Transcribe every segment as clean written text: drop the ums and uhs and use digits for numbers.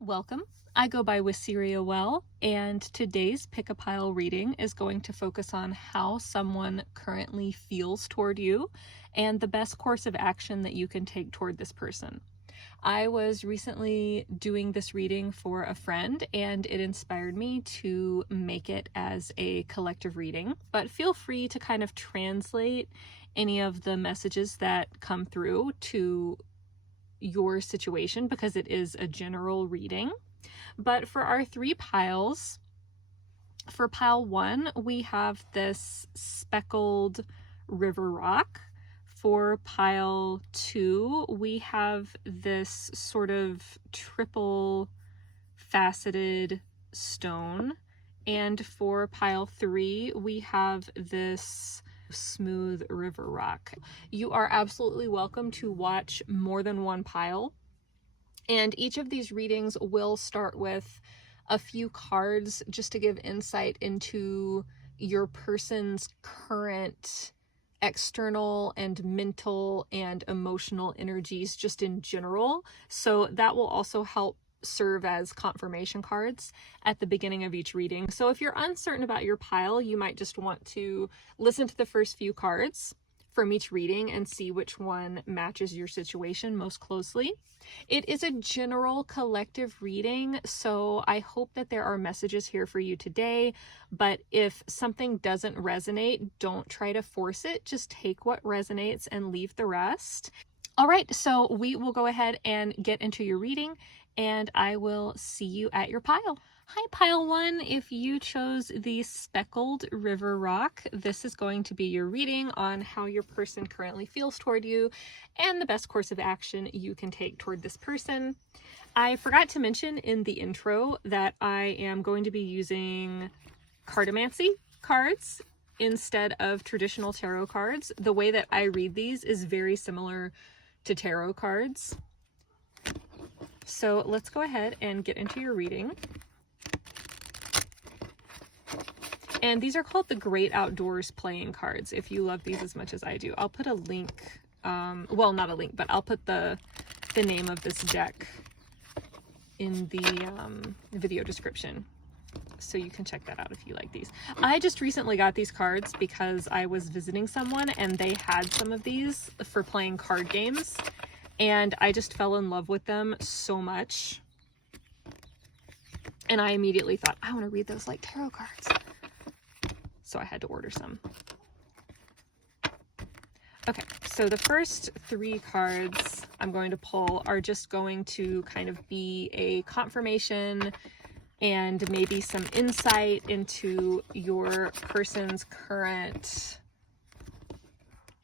Welcome. I go by Wisteria Well, and today's Pick a Pile reading is going to focus on how someone currently feels toward you and the best course of action that you can take toward this person. I was recently doing this reading for a friend and it inspired me to make it as a collective reading, but feel free to kind of translate any of the messages that come through to your situation because it is a general reading. But for our three piles, for pile 1, we have this speckled river rock. For pile 2, we have this sort of triple faceted stone. And for pile 3, we have this smooth river rock. You are absolutely welcome to watch more than one pile, and each of these readings will start with a few cards just to give insight into your person's current external and mental and emotional energies just in general. So that will also help serve as confirmation cards at the beginning of each reading. So if you're uncertain about your pile, you might just want to listen to the first few cards from each reading and see which one matches your situation most closely. It is a general collective reading, so I hope that there are messages here for you today, but if something doesn't resonate, don't try to force it. Just take what resonates and leave the rest. All right, so we will go ahead and get into your reading, and I will see you at your pile. Hi, pile 1. If you chose the speckled river rock, this is going to be your reading on how your person currently feels toward you and the best course of action you can take toward this person. I forgot to mention in the intro that I am going to be using Cartomancy cards instead of traditional tarot cards. The way that I read these is very similar to tarot cards. So let's go ahead and get into your reading. And these are called the Great Outdoors playing cards, if you love these as much as I do. I'll put a link, well, not a link, but I'll put the name of this deck in the video description, so you can check that out if you like these. I just recently got these cards because I was visiting someone and they had some of these for playing card games, and I just fell in love with them so much. And I immediately thought, I want to read those like tarot cards. So I had to order some. Okay, so the first 3 cards I'm going to pull are just going to kind of be a confirmation and maybe some insight into your person's current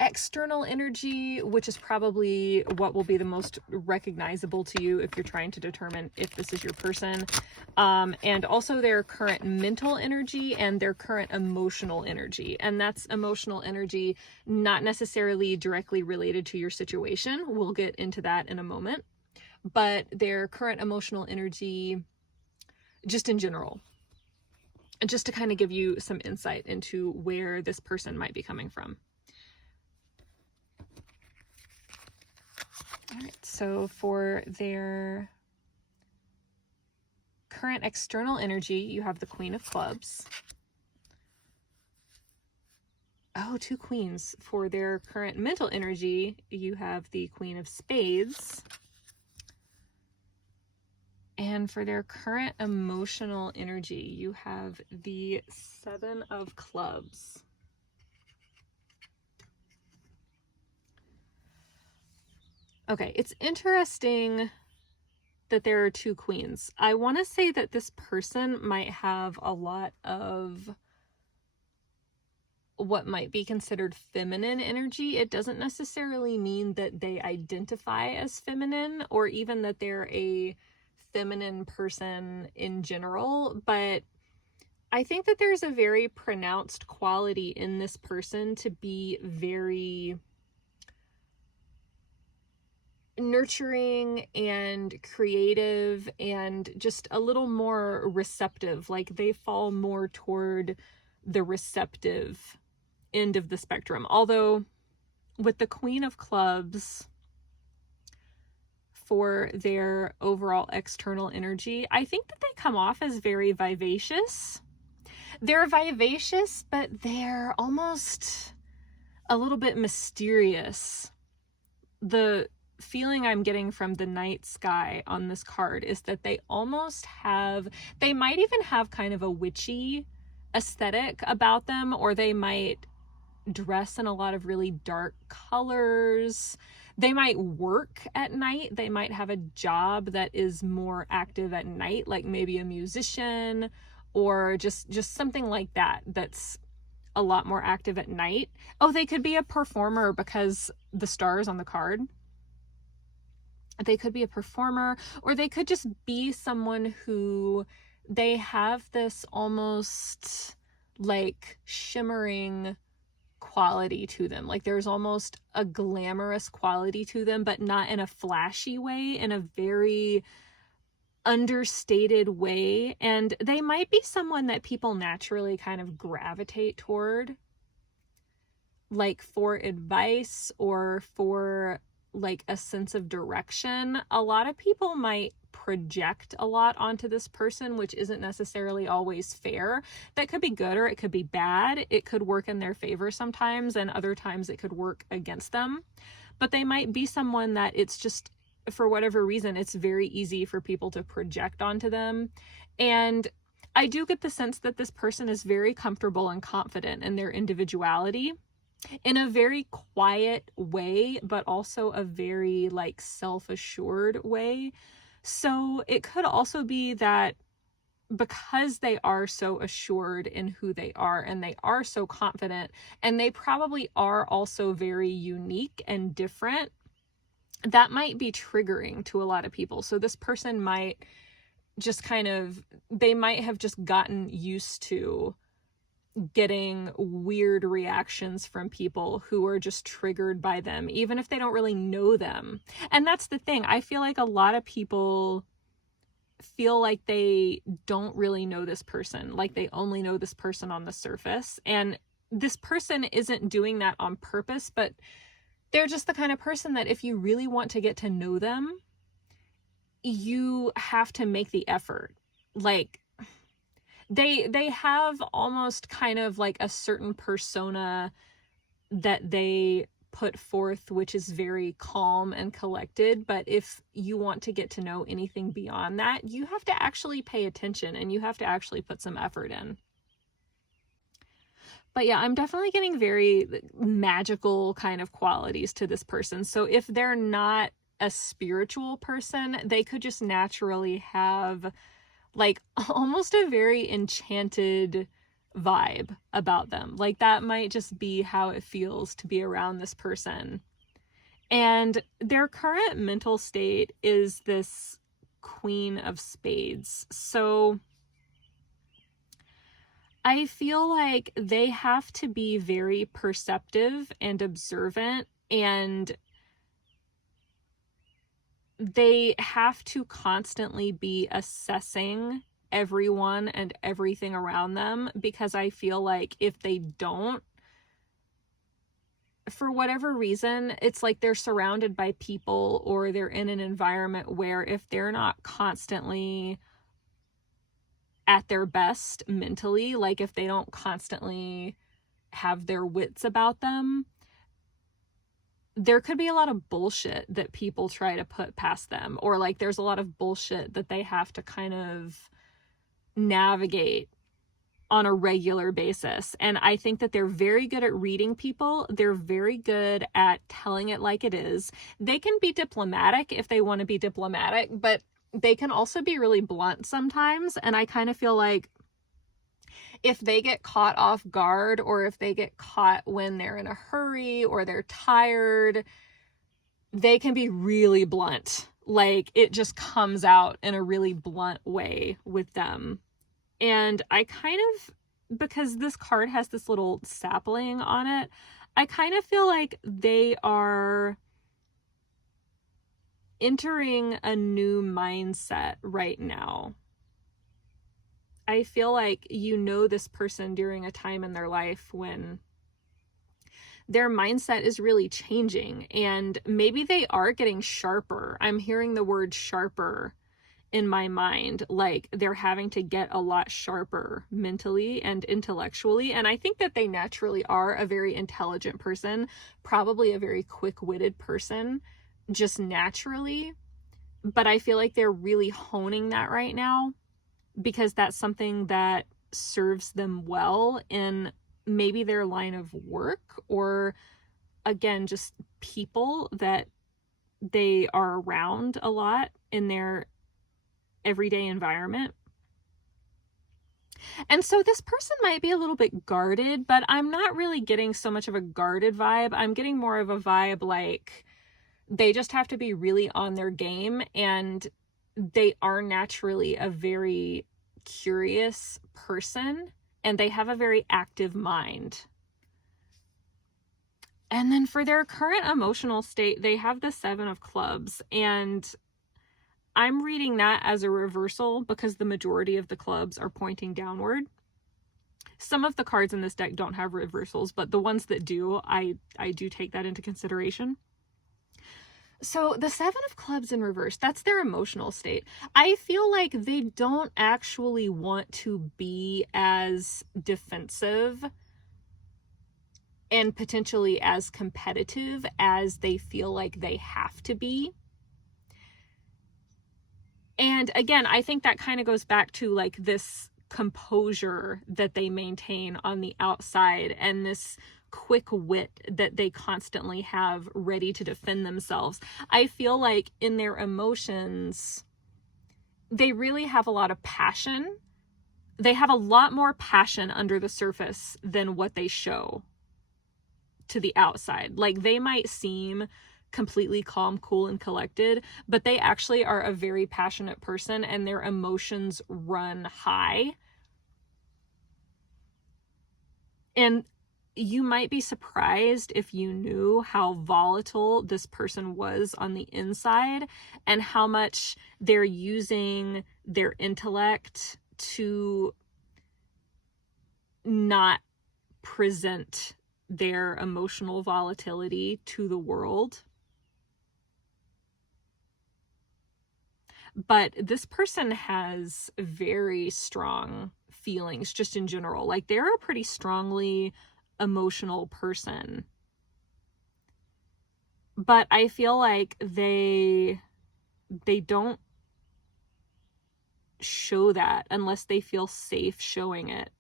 external energy, which is probably what will be the most recognizable to you if you're trying to determine if this is your person, and also their current mental energy and their current emotional energy. And that's emotional energy not necessarily directly related to your situation. We'll get into that in a moment, but their current emotional energy just in general, and just to kind of give you some insight into where this person might be coming from. All right, so for their current external energy, you have the Queen of Clubs. Oh, 2 queens. For their current mental energy, you have the Queen of Spades. And for their current emotional energy, you have the 7 of Clubs. Okay, it's interesting that there are 2 queens. I want to say that this person might have a lot of what might be considered feminine energy. It doesn't necessarily mean that they identify as feminine or even that they're a feminine person in general, but I think that there's a very pronounced quality in this person to be very nurturing and creative and just a little more receptive. Like they fall more toward the receptive end of the spectrum. Although with the Queen of Clubs, for their overall external energy, I think that they come off as very vivacious. They're vivacious, but they're almost a little bit mysterious. The feeling I'm getting from the night sky on this card is that they might even have kind of a witchy aesthetic about them, or they might dress in a lot of really dark colors. They might work at night. They might have a job that is more active at night, like maybe a musician or just something like that that's a lot more active at night. Oh, they could be a performer because the stars on the card. They could be a performer, or they could just be someone who they have this almost like shimmering quality to them. Like there's almost a glamorous quality to them, but not in a flashy way, in a very understated way. And they might be someone that people naturally kind of gravitate toward, like for advice or for like a sense of direction. A lot of people might project a lot onto this person, which isn't necessarily always fair. That could be good or it could be bad. It could work in their favor sometimes, and other times it could work against them. But they might be someone that it's just, for whatever reason, it's very easy for people to project onto them. And I do get the sense that this person is very comfortable and confident in their individuality, in a very quiet way, but also a very like self-assured way. So it could also be that because they are so assured in who they are and they are so confident, and they probably are also very unique and different, that might be triggering to a lot of people. So this person might just they might have just gotten used to getting weird reactions from people who are just triggered by them, even if they don't really know them. And that's the thing. I feel like a lot of people feel like they don't really know this person, like they only know this person on the surface. And this person isn't doing that on purpose, but they're just the kind of person that if you really want to get to know them, you have to make the effort. Like they have almost kind of like a certain persona that they put forth, which is very calm and collected. But if you want to get to know anything beyond that, you have to actually pay attention and you have to actually put some effort in. But yeah, I'm definitely getting very magical kind of qualities to this person. So if they're not a spiritual person, they could just naturally have like almost a very enchanted vibe about them. Like that might just be how it feels to be around this person. And their current mental state is this Queen of Spades. So I feel like they have to be very perceptive and observant, and they have to constantly be assessing everyone and everything around them, because I feel like if they don't, for whatever reason, it's like they're surrounded by people or they're in an environment where if they're not constantly at their best mentally, like if they don't constantly have their wits about them, there could be a lot of bullshit that people try to put past them, or like there's a lot of bullshit that they have to kind of navigate on a regular basis. And I think that they're very good at reading people. They're very good at telling it like it is. They can be diplomatic if they want to be diplomatic, but they can also be really blunt sometimes. And I kind of feel like if they get caught off guard, or if they get caught when they're in a hurry or they're tired, they can be really blunt. Like it just comes out in a really blunt way with them. And I kind of, because this card has this little sapling on it, I kind of feel like they are entering a new mindset right now. I feel like you know this person during a time in their life when their mindset is really changing, and maybe they are getting sharper. I'm hearing the word sharper in my mind, like they're having to get a lot sharper mentally and intellectually. And I think that they naturally are a very intelligent person, probably a very quick-witted person, just naturally. But I feel like they're really honing that right now, because that's something that serves them well in maybe their line of work, or again, just people that they are around a lot in their everyday environment. And so this person might be a little bit guarded, but I'm not really getting so much of a guarded vibe. I'm getting more of a vibe like they just have to be really on their game, and they are naturally a very curious person, and they have a very active mind. And then for their current emotional state, they have the 7 of Clubs, and I'm reading that as a reversal because the majority of the clubs are pointing downward. Some of the cards in this deck don't have reversals, but the ones that do, I do take that into consideration. So the 7 of Clubs in reverse, that's their emotional state. I feel like they don't actually want to be as defensive and potentially as competitive as they feel like they have to be. And again, I think that kind of goes back to like this composure that they maintain on the outside, and this quick wit that they constantly have ready to defend themselves. I feel like in their emotions, they really have a lot of passion. They have a lot more passion under the surface than what they show to the outside. Like they might seem completely calm, cool, and collected, but they actually are a very passionate person, and their emotions run high. And you might be surprised if you knew how volatile this person was on the inside, and how much they're using their intellect to not present their emotional volatility to the world. But this person has very strong feelings just in general. Like they're a pretty strongly emotional person. But I feel like they don't show that unless they feel safe showing it.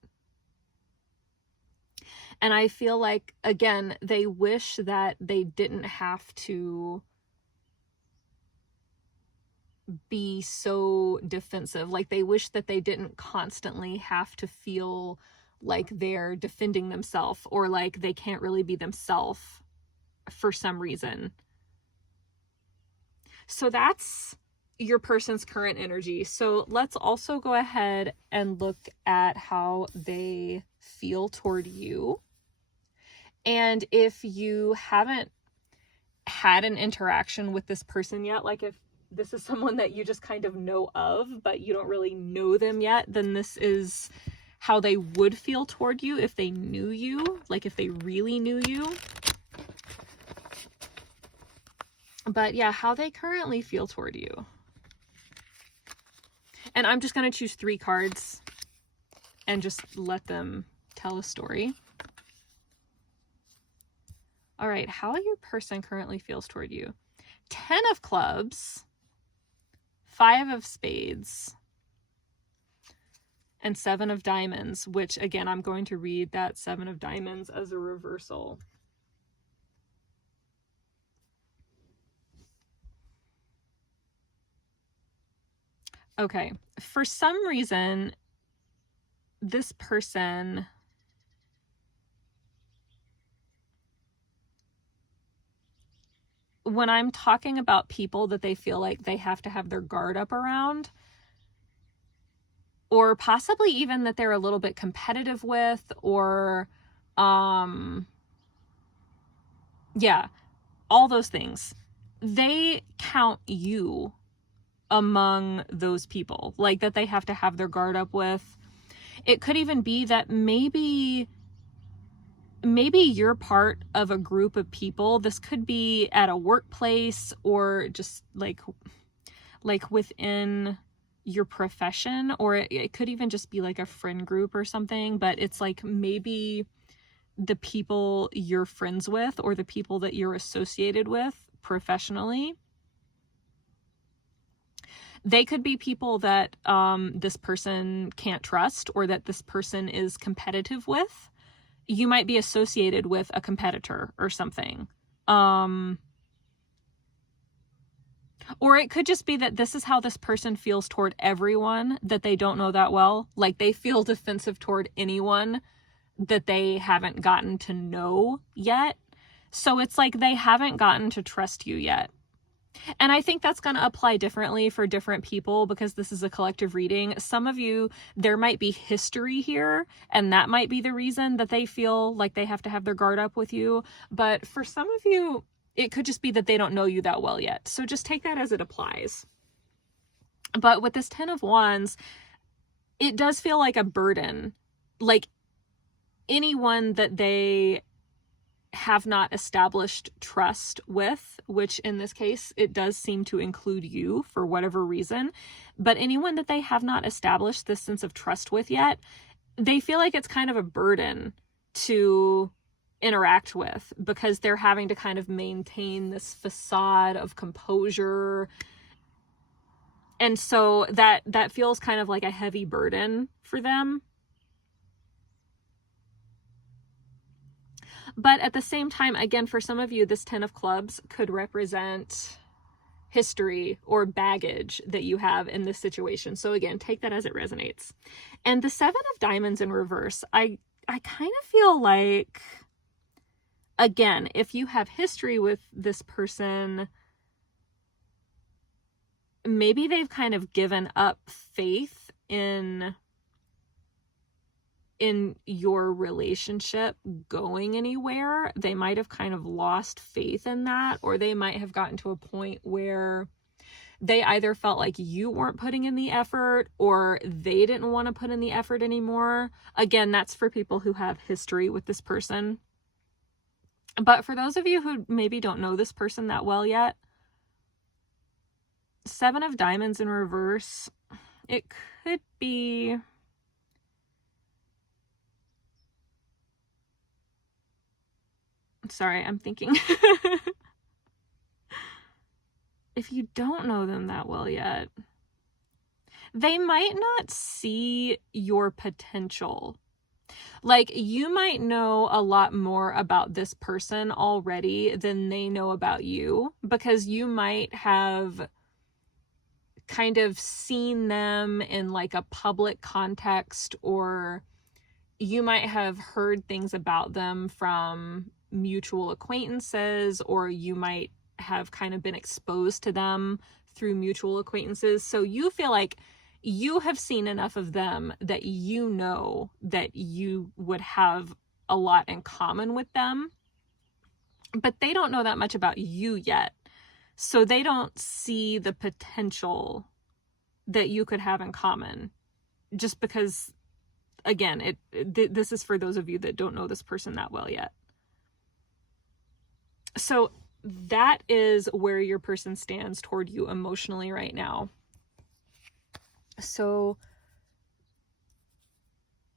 And I feel like, again, they wish that they didn't have to be so defensive. Like they wish that they didn't constantly have to feel like they're defending themselves, or like they can't really be themselves for some reason. So that's your person's current energy. So let's also go ahead and look at how they feel toward you. And if you haven't had an interaction with this person yet, like if this is someone that you just kind of know of, but you don't really know them yet, then this is how they would feel toward you if they knew you, like if they really knew you. But yeah, how they currently feel toward you. And I'm just going to choose 3 cards and just let them tell a story. All right, how your person currently feels toward you. 10 of Clubs, 5 of Spades, and 7 of Diamonds, which again, I'm going to read that 7 of Diamonds as a reversal. Okay, for some reason, this person when I'm talking about people that they feel like they have to have their guard up around, or possibly even that they're a little bit competitive with, or yeah, all those things, they count you among those people, like that they have to have their guard up with. It could even be that maybe maybe you're part of a group of people. This could be at a workplace or just like within your profession, or it could even just be like a friend group or something, but it's like maybe the people you're friends with or the people that you're associated with professionally, they could be people that this person can't trust or that this person is competitive with. You might be associated with a competitor or something. Or it could just be that this is how this person feels toward everyone that they don't know that well. Like they feel defensive toward anyone that they haven't gotten to know yet. So it's like they haven't gotten to trust you yet. And I think that's going to apply differently for different people because this is a collective reading. Some of you, there might be history here, and that might be the reason that they feel like they have to have their guard up with you. But for some of you, it could just be that they don't know you that well yet. So just take that as it applies. But with this 10 of Wands, it does feel like a burden. Like anyone that they have not established trust with, which in this case, it does seem to include you for whatever reason, but anyone that they have not established this sense of trust with yet, they feel like it's kind of a burden to interact with because they're having to kind of maintain this facade of composure. And so that feels kind of like a heavy burden for them. But at the same time, again, for some of you, this 10 of Clubs could represent history or baggage that you have in this situation. So again, take that as it resonates. And the 7 of Diamonds in reverse, I kind of feel like, again, if you have history with this person, maybe they've kind of given up faith in your relationship going anywhere. They might have kind of lost faith in that, or they might have gotten to a point where they either felt like you weren't putting in the effort or they didn't want to put in the effort anymore. Again, that's for people who have history with this person. But for those of you who maybe don't know this person that well yet, 7 of Diamonds in reverse, it could be sorry, I'm thinking. If you don't know them that well yet, they might not see your potential. Like, you might know a lot more about this person already than they know about you, because you might have kind of seen them in like a public context, or you might have heard things about them from mutual acquaintances, or you might have kind of been exposed to them through mutual acquaintances. So you feel like you have seen enough of them that you know that you would have a lot in common with them, but they don't know that much about you yet. So they don't see the potential that you could have in common, just because, again, this is for those of you that don't know this person that well yet. So that is where your person stands toward you emotionally right now. So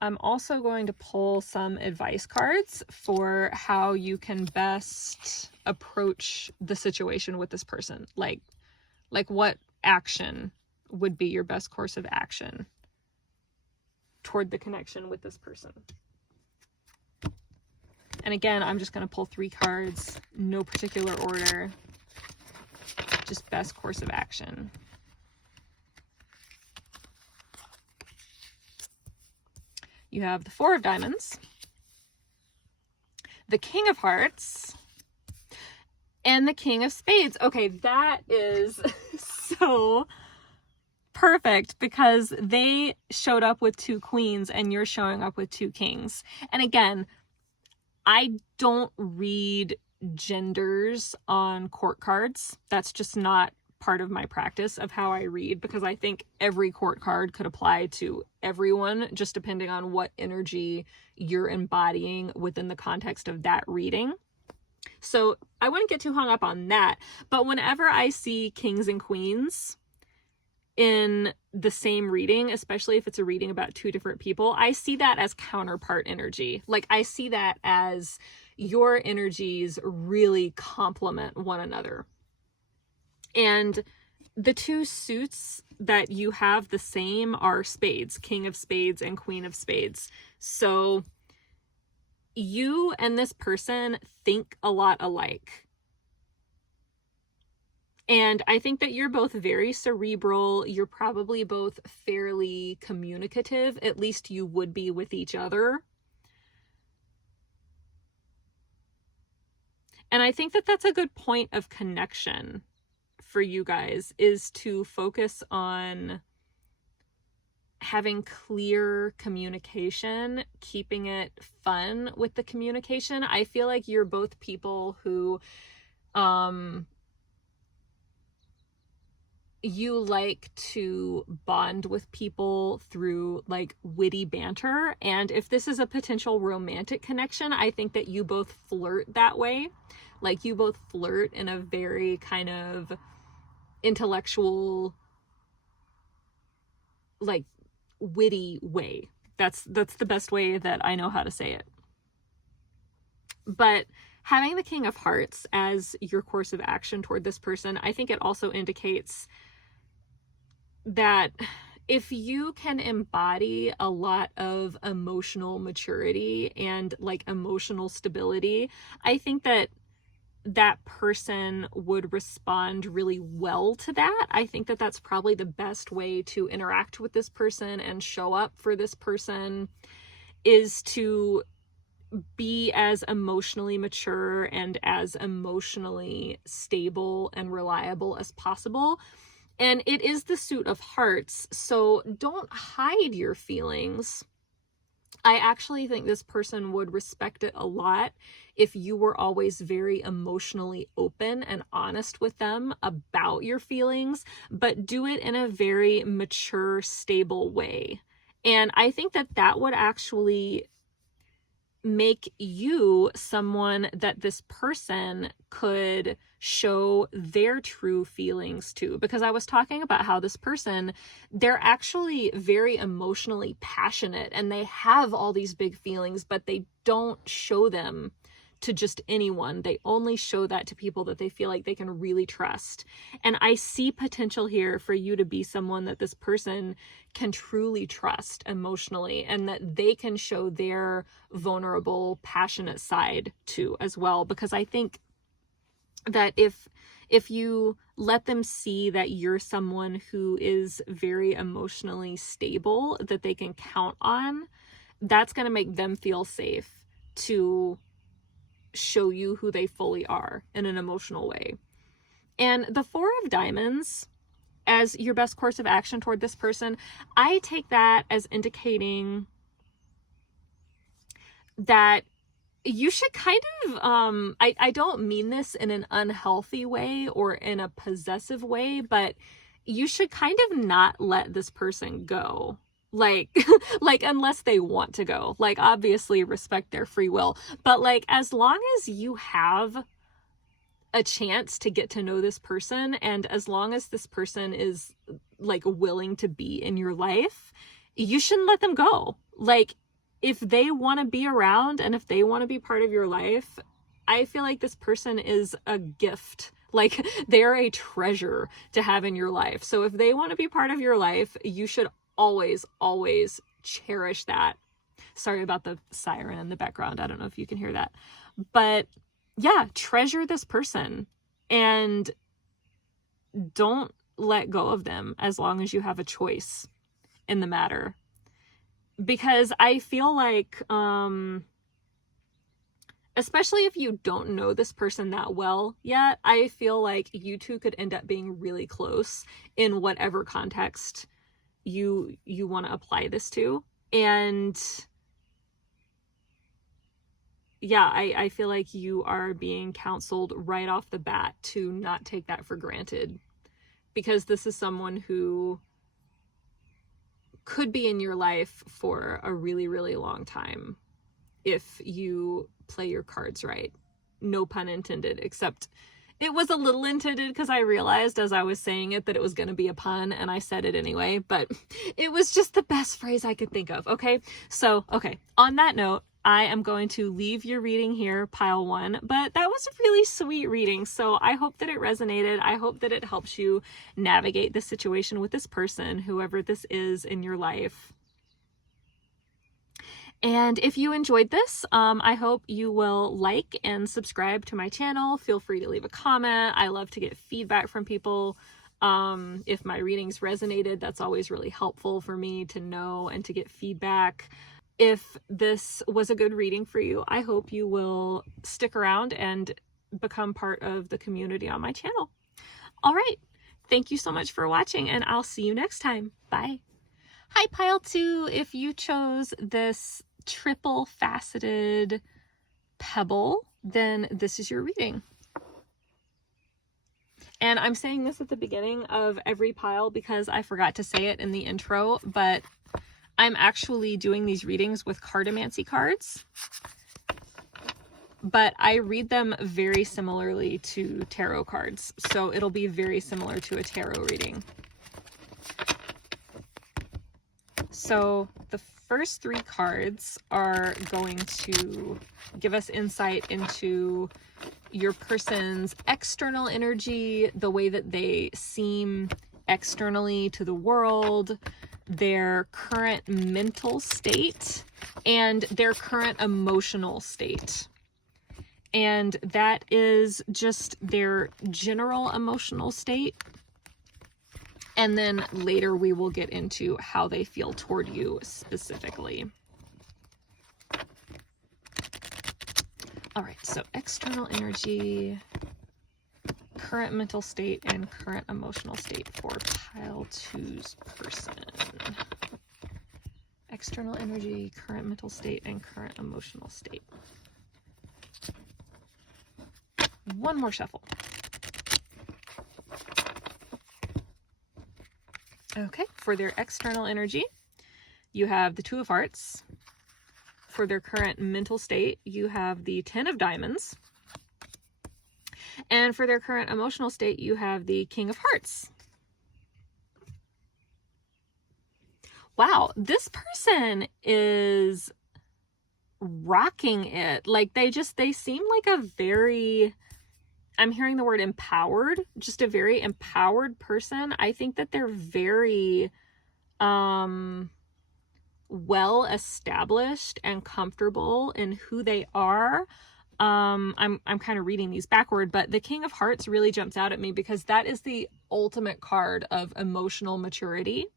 I'm also going to pull some advice cards for how you can best approach the situation with this person. Like what action would be your best course of action toward the connection with this person. And again, I'm just going to pull 3 cards, no particular order, just best course of action. You have the 4 of Diamonds, the King of Hearts, and the King of Spades. Okay, that is so perfect because they showed up with 2 queens and you're showing up with 2 kings. And again, I don't read genders on court cards. That's just not part of my practice of how I read, because I think every court card could apply to everyone, just depending on what energy you're embodying within the context of that reading. So I wouldn't get too hung up on that. But whenever I see kings and queens in the same reading, especially if it's a reading about two different people, I see that as counterpart energy. Like, I see that as your energies really complement one another. And the two suits that you have the same are spades, king of spades and queen of spades. So you and this person think a lot alike. And I think that you're both very cerebral. You're probably both fairly communicative. At least you would be with each other. And I think that that's a good point of connection for you guys, is to focus on having clear communication, keeping it fun with the communication. I feel like you're both people who, you like to bond with people through like witty banter. And if this is a potential romantic connection, I think that you both flirt that way. Like, you both flirt in a very kind of intellectual, like, witty way. That's the best way that I know how to say it. But having the King of Hearts as your course of action toward this person, I think it also indicates that if you can embody a lot of emotional maturity and like emotional stability, I think that that person would respond really well to that. I think that that's probably the best way to interact with this person and show up for this person, is to be as emotionally mature and as emotionally stable and reliable as possible. And it is the suit of hearts, so don't hide your feelings. I actually think this person would respect it a lot if you were always very emotionally open and honest with them about your feelings, but do it in a very mature, stable way. And I think that that would actually make you someone that this person could show their true feelings to. Because I was talking about how this person, they're actually very emotionally passionate and they have all these big feelings, but they don't show them to just anyone. They only show that to people that they feel like they can really trust. And I see potential here for you to be someone that this person can truly trust emotionally, and that they can show their vulnerable, passionate side to as well. Because I think that if you let them see that you're someone who is very emotionally stable, that they can count on, that's going to make them feel safe to show you who they fully are in an emotional way. And the Four of Diamonds as your best course of action toward this person, I take that as indicating that you should kind of, I don't mean this in an unhealthy way or in a possessive way, but you should kind of not let this person go. Like, like, unless they want to go, like, obviously respect their free will, but like, as long as you have a chance to get to know this person, and as long as this person is like willing to be in your life, you shouldn't let them go. Like, if they want to be around and if they want to be part of your life, I feel like this person is a gift. Like, they're a treasure to have in your life. So if they want to be part of your life, you should always, always cherish that. Sorry about the siren in the background. I don't know if you can hear that. But yeah, treasure this person and don't let go of them as long as you have a choice in the matter. Because I feel like, especially if you don't know this person that well yet, I feel like you two could end up being really close in whatever context you want to apply this to. And yeah, I feel like you are being counseled right off the bat to not take that for granted. because this is someone who could be in your life for a really, really long time if you play your cards right. No pun intended, except it was a little intended because I realized as I was saying it that it was going to be a pun, and I said it anyway, but it was just the best phrase I could think of. Okay. So, okay. On that note, I am going to leave your reading here, pile 1, but that was a really sweet reading. So I hope that it resonated. I hope that it helps you navigate the situation with this person, whoever this is in your life. And if you enjoyed this, I hope you will like and subscribe to my channel. Feel free to leave a comment. I love to get feedback from people. If my readings resonated, that's always really helpful for me to know and to get feedback. If this was a good reading for you, I hope you will stick around and become part of the community on my channel. All right. Thank you so much for watching, and I'll see you next time. Bye. Hi, pile 2. If you chose this triple faceted pebble, then this is your reading. And I'm saying this at the beginning of every pile because I forgot to say it in the intro, but I'm actually doing these readings with Cartomancy cards, but I read them very similarly to tarot cards, so it'll be very similar to a tarot reading. So the first 3 cards are going to give us insight into your person's external energy, the way that they seem externally to the world, their current mental state, and their current emotional state. And that is just their general emotional state. And then later we will get into how they feel toward you specifically. All right, so external energy, current mental state, and current emotional state for pile 2's person. External energy, current mental state, and current emotional state. One more shuffle. Okay, for their external energy, you have the 2 of Hearts. For their current mental state, you have the 10 of Diamonds. And for their current emotional state, you have the King of Hearts. Wow, this person is rocking it. Like they seem like a very, I'm hearing the word empowered, just a very empowered person. I think that they're very well established and comfortable in who they are. I'm kind of reading these backward, but the King of Hearts really jumps out at me because that is the ultimate card of emotional maturity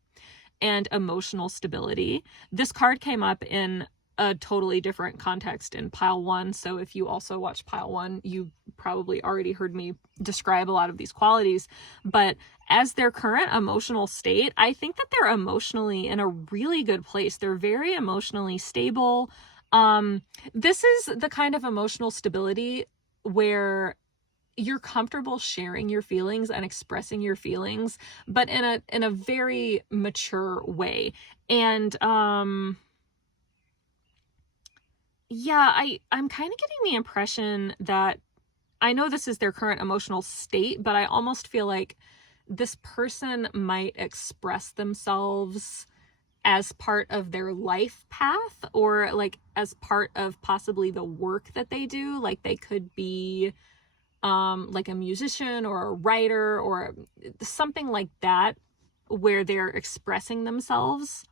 and emotional stability. This card came up in a totally different context in pile 1. So if you also watch pile 1, you probably already heard me describe a lot of these qualities. But as their current emotional state, I think that they're emotionally in a really good place. They're very emotionally stable. This is the kind of emotional stability where you're comfortable sharing your feelings and expressing your feelings, but in a very mature way. And yeah, I'm kind of getting the impression that, I know this is their current emotional state, but I almost feel like this person might express themselves as part of their life path, or like as part of possibly the work that they do. Like they could be like a musician or a writer or something like that, where they're expressing themselves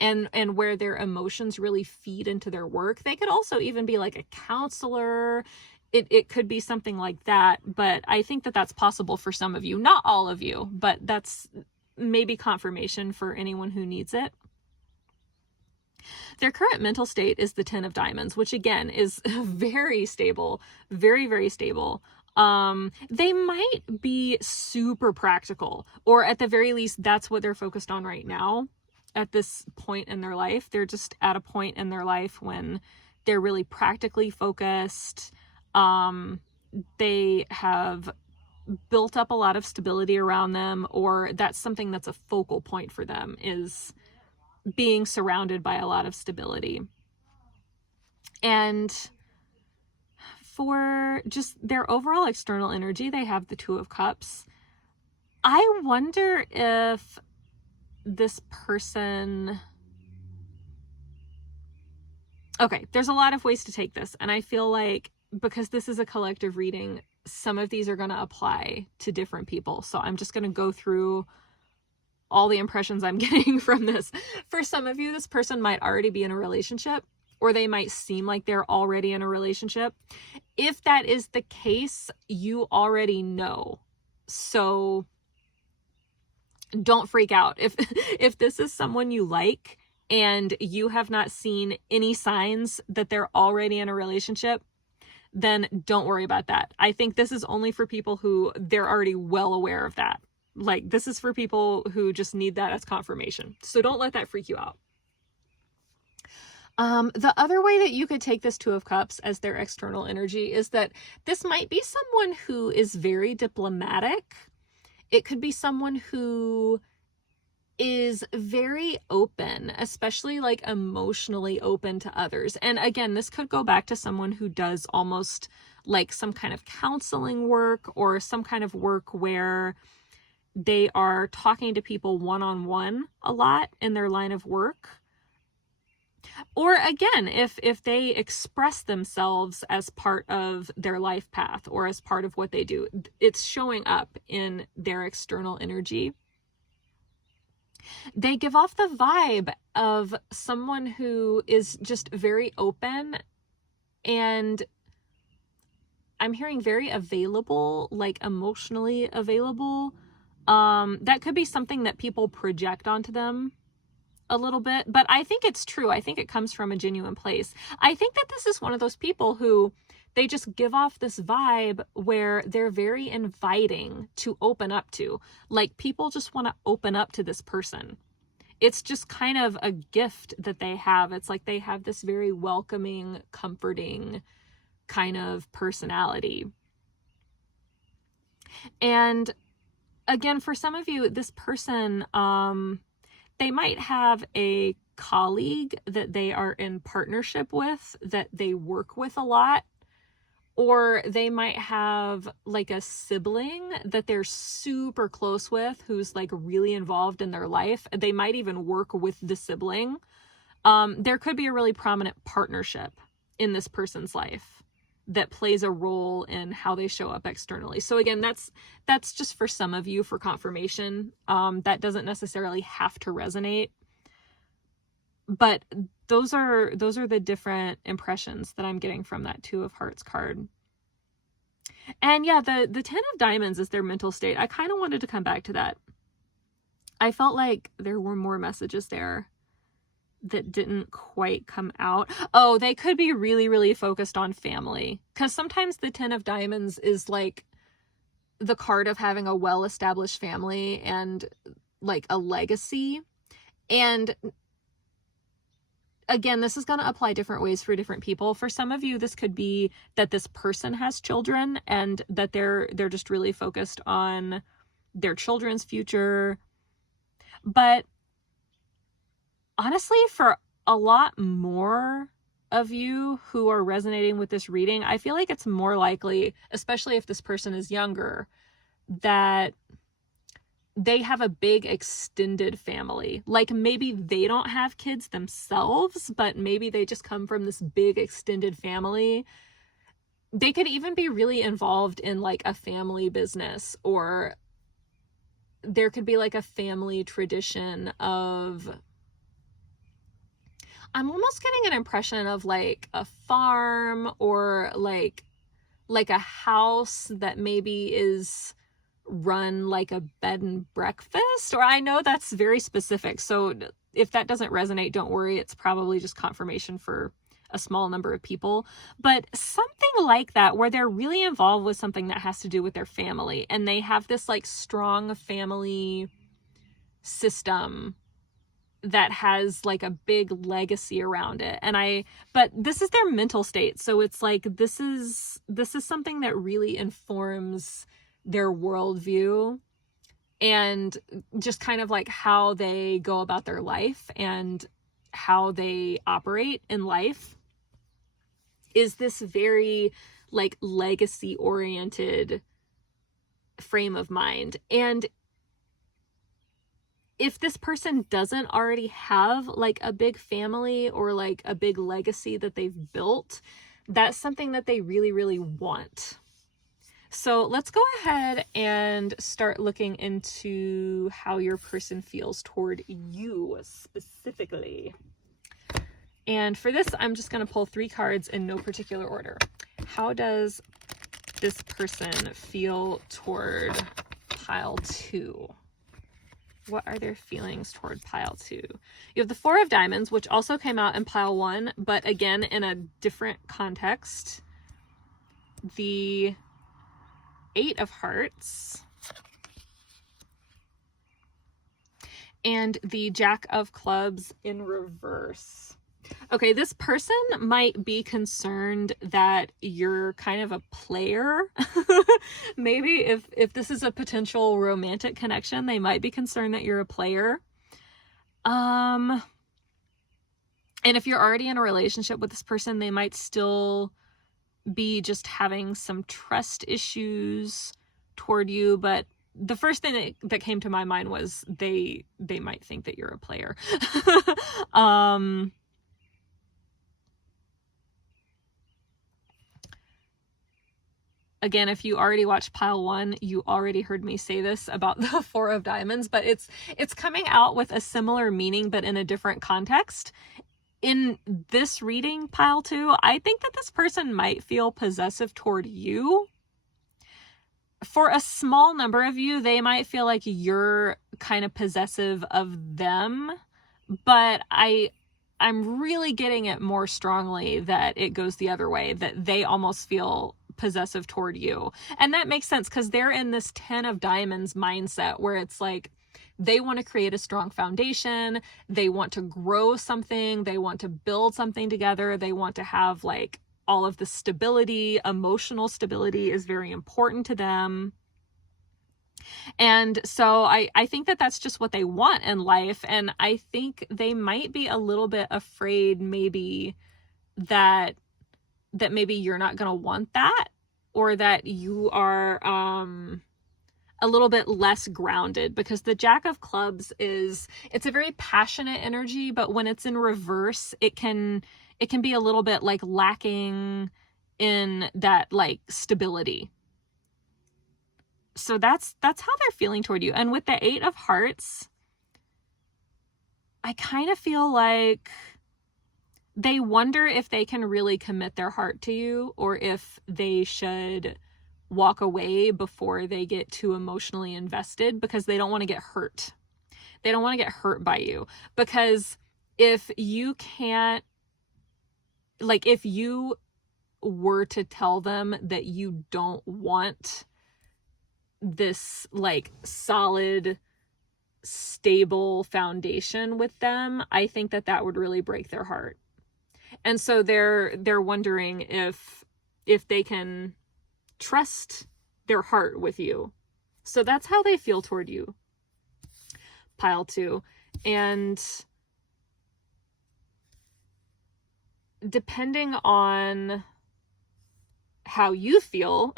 and where their emotions really feed into their work. They could also even be like a counselor. It could be something like that, but I think that that's possible for some of you, not all of you, but that's maybe confirmation for anyone who needs it. Their current mental state is the 10 of Diamonds, which again is very stable, very, very stable. They might be super practical, or at the very least, that's what they're focused on right now. At this point in their life, they're just at a point in their life when they're really practically focused. They have built up a lot of stability around them, or that's something that's a focal point for them, is being surrounded by a lot of stability. And for just their overall external energy, they have the Two of Cups. I wonder if this person... Okay, there's a lot of ways to take this, and I feel like because this is a collective reading, some of these are going to apply to different people. So I'm just going to go through all the impressions I'm getting from this. For some of you, this person might already be in a relationship, or they might seem like they're already in a relationship. If that is the case, you already know. So don't freak out. If this is someone you like and you have not seen any signs that they're already in a relationship, then don't worry about that. I think this is only for people who they're already well aware of that. Like, this is for people who just need that as confirmation. So don't let that freak you out. The other way that you could take this Two of Cups as their external energy is that this might be someone who is very diplomatic. It could be someone who is very open, especially like emotionally open to others. And again, this could go back to someone who does almost like some kind of counseling work, or some kind of work where they are talking to people one-on-one a lot in their line of work. Or again, if they express themselves as part of their life path or as part of what they do, it's showing up in their external energy. They give off the vibe of someone who is just very open, and I'm hearing very available, like emotionally available. That could be something that people project onto them a little bit, but I think it's true. I think it comes from a genuine place. I think that this is one of those people who they just give off this vibe where they're very inviting to open up to. Like, people just want to open up to this person. It's just kind of a gift that they have. It's like they have this very welcoming, comforting kind of personality. And again, for some of you, this person, they might have a colleague that they are in partnership with, that they work with a lot. Or they might have like a sibling that they're super close with, who's like really involved in their life. They might even work with the sibling. There could be a really prominent partnership in this person's life that plays a role in how they show up externally. So again, that's just for some of you for confirmation. That doesn't necessarily have to resonate. But those are the different impressions that I'm getting from that Two of Hearts card. And yeah, the Ten of Diamonds is their mental state. I kind of wanted to come back to that. I felt like there were more messages there that didn't quite come out. Oh, they could be really, really focused on family. Because sometimes the Ten of Diamonds is like the card of having a well-established family and like a legacy. And again, this is going to apply different ways for different people. For some of you, this could be that this person has children and that they're just really focused on their children's future. But honestly, for a lot more of you who are resonating with this reading, I feel like it's more likely, especially if this person is younger, that they have a big extended family. Like, maybe they don't have kids themselves, but maybe they just come from this big extended family. They could even be really involved in like a family business, or there could be like a family tradition of, I'm almost getting an impression of like a farm, or like a house that maybe is run like a bed and breakfast. Or I know that's very specific, so if that doesn't resonate, don't worry, it's probably just confirmation for a small number of people. But something like that, where they're really involved with something that has to do with their family, and they have this like strong family system that has like a big legacy around it. But this is their mental state, so it's like this is something that really informs their worldview, and just kind of like how they go about their life and how they operate in life is this very like legacy oriented frame of mind. And if this person doesn't already have like a big family or like a big legacy that they've built, that's something that they really, really want. So let's go ahead and start looking into how your person feels toward you specifically. And for this, I'm just going to pull 3 cards in no particular order. How does this person feel toward pile 2? What are their feelings toward pile 2? You have the 4 of Diamonds, which also came out in pile 1, but again, in a different context. The 8 of Hearts. And the Jack of Clubs in reverse. Okay, this person might be concerned that you're kind of a player. Maybe if this is a potential romantic connection, they might be concerned that you're a player. And if you're already in a relationship with this person, they might still be just having some trust issues toward you. But the first thing that came to my mind was they might think that you're a player. Again, if you already watched pile 1, you already heard me say this about the 4 of Diamonds, but it's coming out with a similar meaning, but in a different context. In this reading, pile 2, I think that this person might feel possessive toward you. For a small number of you, they might feel like you're kind of possessive of them, but I'm really getting it more strongly that it goes the other way, that they almost feel possessive toward you. And that makes sense because they're in this 10 of Diamonds mindset where it's like they want to create a strong foundation, they want to grow something, they want to build something together, they want to have like all of the stability. Emotional stability is very important to them. And so I think that that's just what they want in life. And I think they might be a little bit afraid maybe that maybe you're not going to want that, or that you are a little bit less grounded, because the Jack of Clubs it's a very passionate energy, but when it's in reverse, it can be a little bit like lacking in that like stability. So that's how they're feeling toward you. And with the 8 of Hearts, I kind of feel like they wonder if they can really commit their heart to you, or if they should walk away before they get too emotionally invested, because they don't want to get hurt. They don't want to get hurt by you, because if you can't, like if you were to tell them that you don't want this like solid, stable foundation with them, I think that would really break their heart. And so they're wondering if they can trust their heart with you. So that's how they feel toward you, pile 2. And depending on how you feel,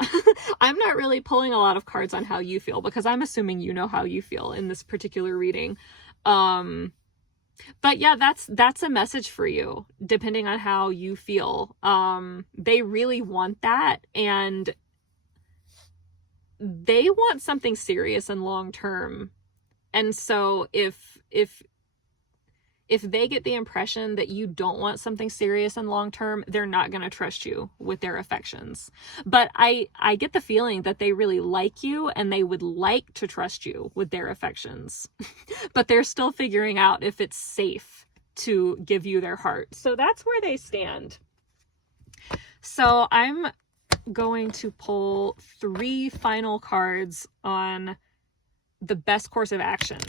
I'm not really pulling a lot of cards on how you feel, because I'm assuming you know how you feel in this particular reading. But yeah, that's a message for you, depending on how you feel. They really want that, and they want something serious and long term. And so if they get the impression that you don't want something serious and long term, they're not going to trust you with their affections. But I get the feeling that they really like you and they would like to trust you with their affections. But they're still figuring out if it's safe to give you their heart. So that's where they stand. So I'm going to pull 3 final cards on the best course of action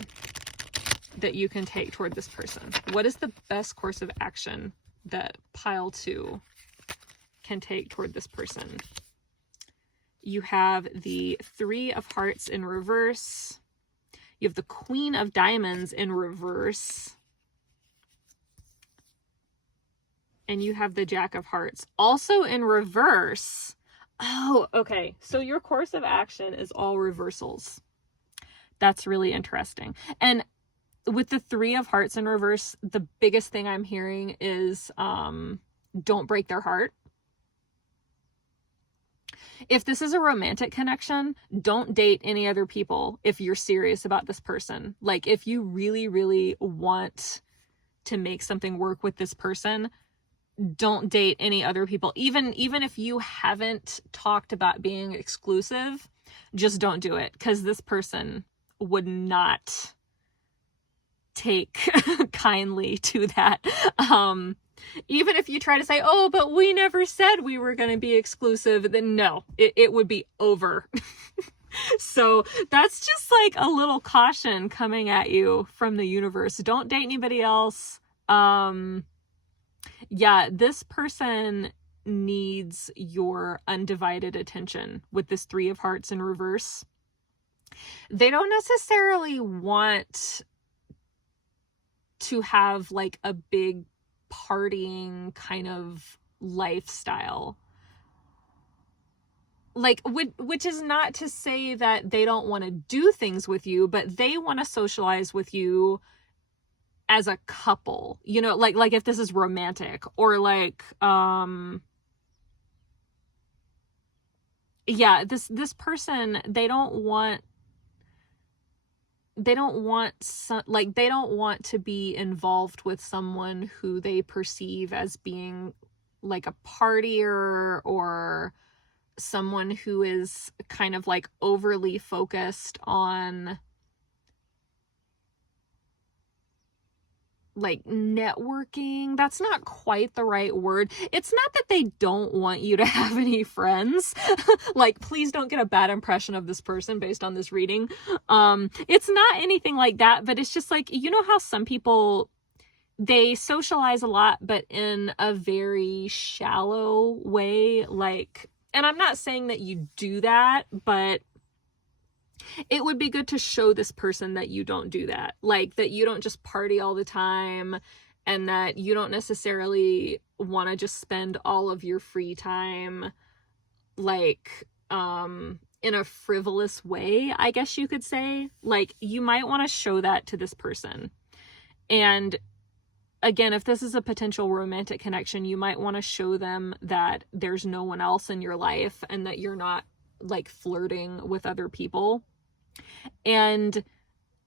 that you can take toward this person. What is the best course of action that pile 2 can take toward this person? You have the Three of Hearts in reverse. You have the Queen of Diamonds in reverse. And you have the Jack of Hearts also in reverse. Oh, okay. So your course of action is all reversals. That's really interesting. And with the Three of Hearts in reverse, the biggest thing I'm hearing is don't break their heart. If this is a romantic connection, don't date any other people if you're serious about this person. Like, if you really, really want to make something work with this person, don't date any other people. Even if you haven't talked about being exclusive, just don't do it, because this person would not take kindly to that. Even if you try to say, oh, but we never said we were going to be exclusive, then no, it would be over. So that's just like a little caution coming at you from the universe. Don't date anybody else. Yeah, this person needs your undivided attention with this Three of Hearts in reverse. They don't necessarily want to have like a big partying kind of lifestyle. Like, which is not to say that they don't want to do things with you, but they want to socialize with you as a couple, you know, like if this is romantic, or like, yeah, this person, they don't want to be involved with someone who they perceive as being like a partier, or someone who is kind of like overly focused on like networking. That's not quite the right word. It's not that they don't want you to have any friends. Like, please don't get a bad impression of this person based on this reading. It's not anything like that, but it's just like, you know how some people, they socialize a lot, but in a very shallow way. Like, and I'm not saying that you do that, but it would be good to show this person that you don't do that. Like, that you don't just party all the time, and that you don't necessarily want to just spend all of your free time like in a frivolous way, I guess you could say. Like, you might want to show that to this person. And again, if this is a potential romantic connection, you might want to show them that there's no one else in your life, and that you're not like flirting with other people. And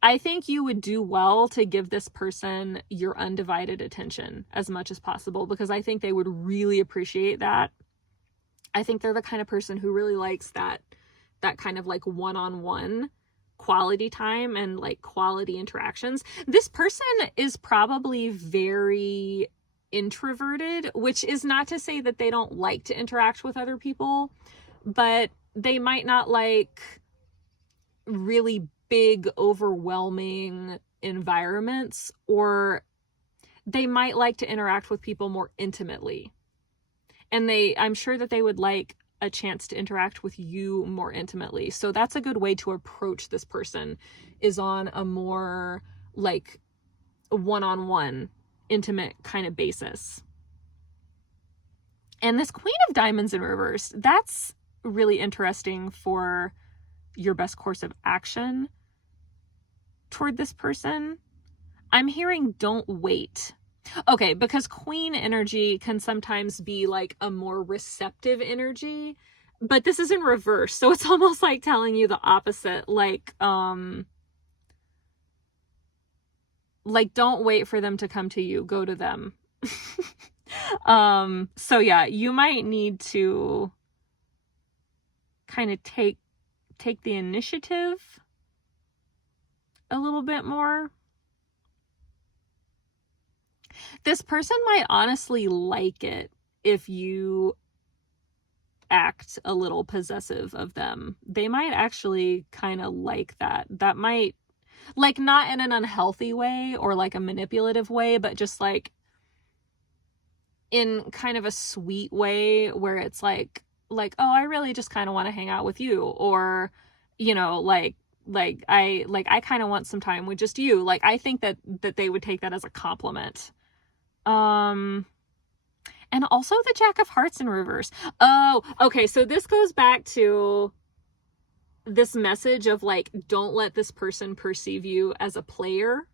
I think you would do well to give this person your undivided attention as much as possible, because I think they would really appreciate that. I think they're the kind of person who really likes that kind of like one-on-one quality time and like quality interactions. This person is probably very introverted, which is not to say that they don't like to interact with other people, but they might not like really big, overwhelming environments, or they might like to interact with people more intimately. And I'm sure that they would like a chance to interact with you more intimately. So that's a good way to approach this person, is on a more like one-on-one, intimate kind of basis. And this Queen of Diamonds in reverse, that's really interesting for your best course of action toward this person. I'm hearing don't wait. Okay, because Queen energy can sometimes be like a more receptive energy, but this is in reverse, so it's almost like telling you the opposite. Like don't wait for them to come to you, go to them. So yeah, you might need to kind of take the initiative a little bit more. This person might honestly like it if you act a little possessive of them. They might actually kind of like that. That might, like, not in an unhealthy way or like a manipulative way, but just like in kind of a sweet way, where it's like, oh, I really just kind of want to hang out with you, or, you know, I kind of want some time with just you. Like, I think that they would take that as a compliment. And also the Jack of Hearts in reverse. Oh, okay. So this goes back to this message of like, don't let this person perceive you as a player.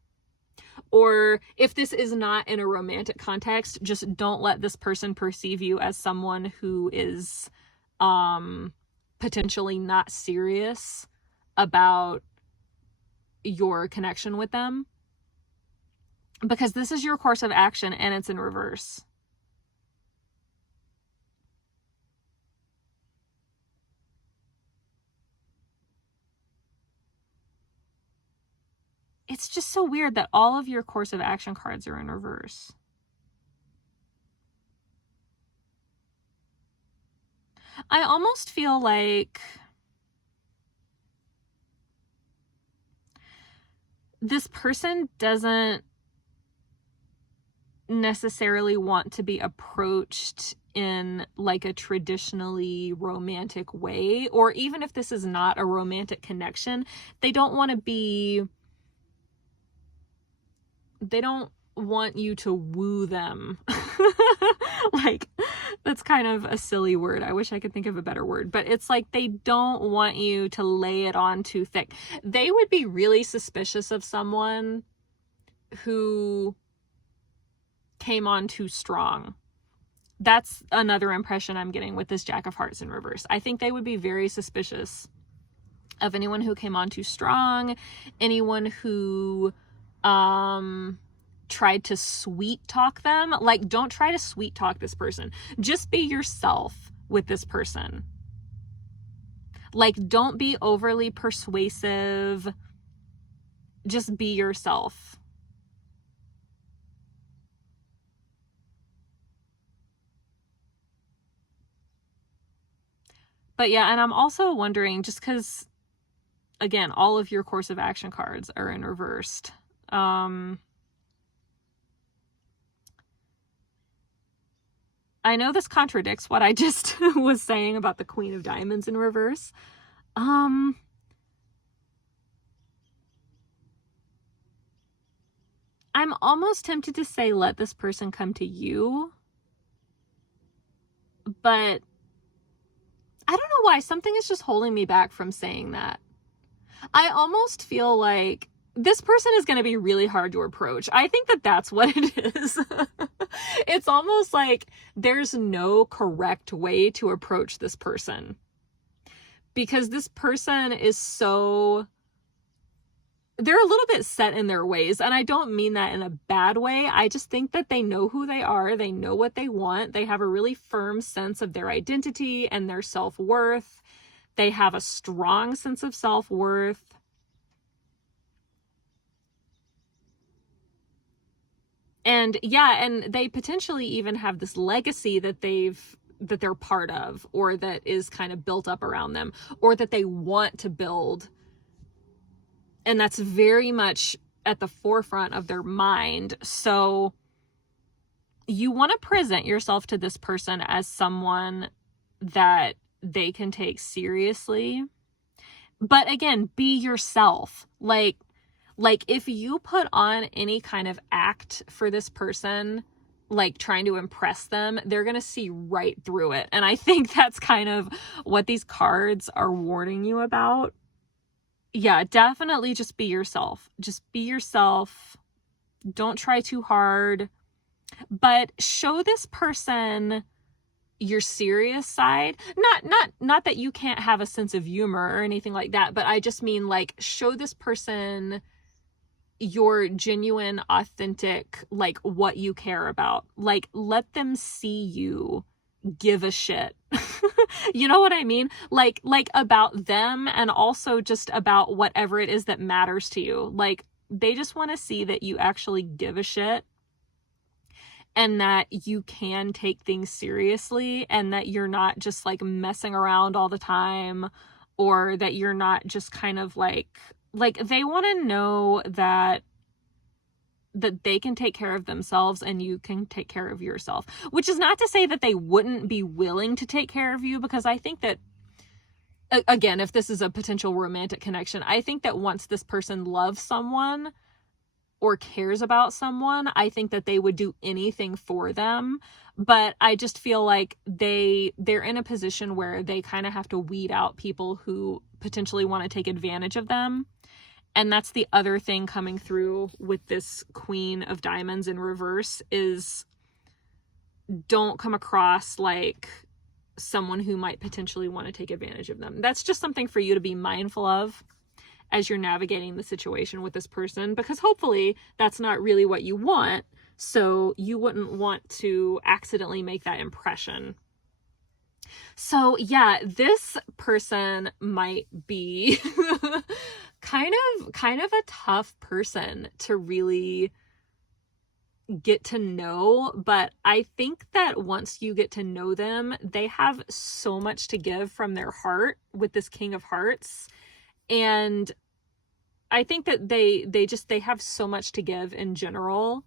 Or if this is not in a romantic context, just don't let this person perceive you as someone who is potentially not serious about your connection with them. Because this is your course of action and it's in reverse. It's just so weird that all of your course of action cards are in reverse. I almost feel like this person doesn't necessarily want to be approached in like a traditionally romantic way, or even if this is not a romantic connection, they don't want you to woo them. Like, that's kind of a silly word. I wish I could think of a better word, but it's like they don't want you to lay it on too thick. They would be really suspicious of someone who came on too strong. That's another impression I'm getting with this Jack of Hearts in reverse. I think they would be very suspicious of anyone who came on too strong, anyone who tried to sweet talk them. Like, don't try to sweet talk this person. Just be yourself with this person. Like, don't be overly persuasive. Just be yourself. But yeah, and I'm also wondering, just because, again, all of your course of action cards are in reversed. I know this contradicts what I just was saying about the Queen of Diamonds in reverse. I'm almost tempted to say, let this person come to you. But I don't know why. Something is just holding me back from saying that. I almost feel like this person is going to be really hard to approach. I think that that's what it is. It's almost like there's no correct way to approach this person. Because this person is so... they're a little bit set in their ways, and I don't mean that in a bad way. I just think that they know who they are, they know what they want, they have a really firm sense of their identity and their self-worth. They have a strong sense of self-worth. And yeah, and they potentially even have this legacy that they're part of, or that is kind of built up around them, or that they want to build. And that's very much at the forefront of their mind. So you want to present yourself to this person as someone that they can take seriously. But again, be yourself. Like if you put on any kind of act for this person, like trying to impress them, they're going to see right through it. And I think that's kind of what these cards are warning you about. Yeah, definitely just be yourself. Just be yourself. Don't try too hard. But show this person your serious side. Not that you can't have a sense of humor or anything like that, but I just mean like show this person your genuine, authentic, like what you care about. Like let them see you give a shit. You know what I mean? Like about them, and also just about whatever it is that matters to you. Like they just want to see that you actually give a shit, and that you can take things seriously, and that you're not just like messing around all the time, or that you're not just kind of like they want to know that that they can take care of themselves and you can take care of yourself. Which is not to say that they wouldn't be willing to take care of you, because I think that, again, if this is a potential romantic connection, I think that once this person loves someone or cares about someone, I think that they would do anything for them. But I just feel like they're in a position where they kind of have to weed out people who potentially want to take advantage of them. And that's the other thing coming through with this Queen of Diamonds in reverse, is don't come across like someone who might potentially want to take advantage of them. That's just something for you to be mindful of as you're navigating the situation with this person, because hopefully that's not really what you want. So you wouldn't want to accidentally make that impression. So yeah, this person might be kind of a tough person to really get to know, but I think that once you get to know them, they have so much to give from their heart with this King of Hearts. And I think that they have so much to give in general,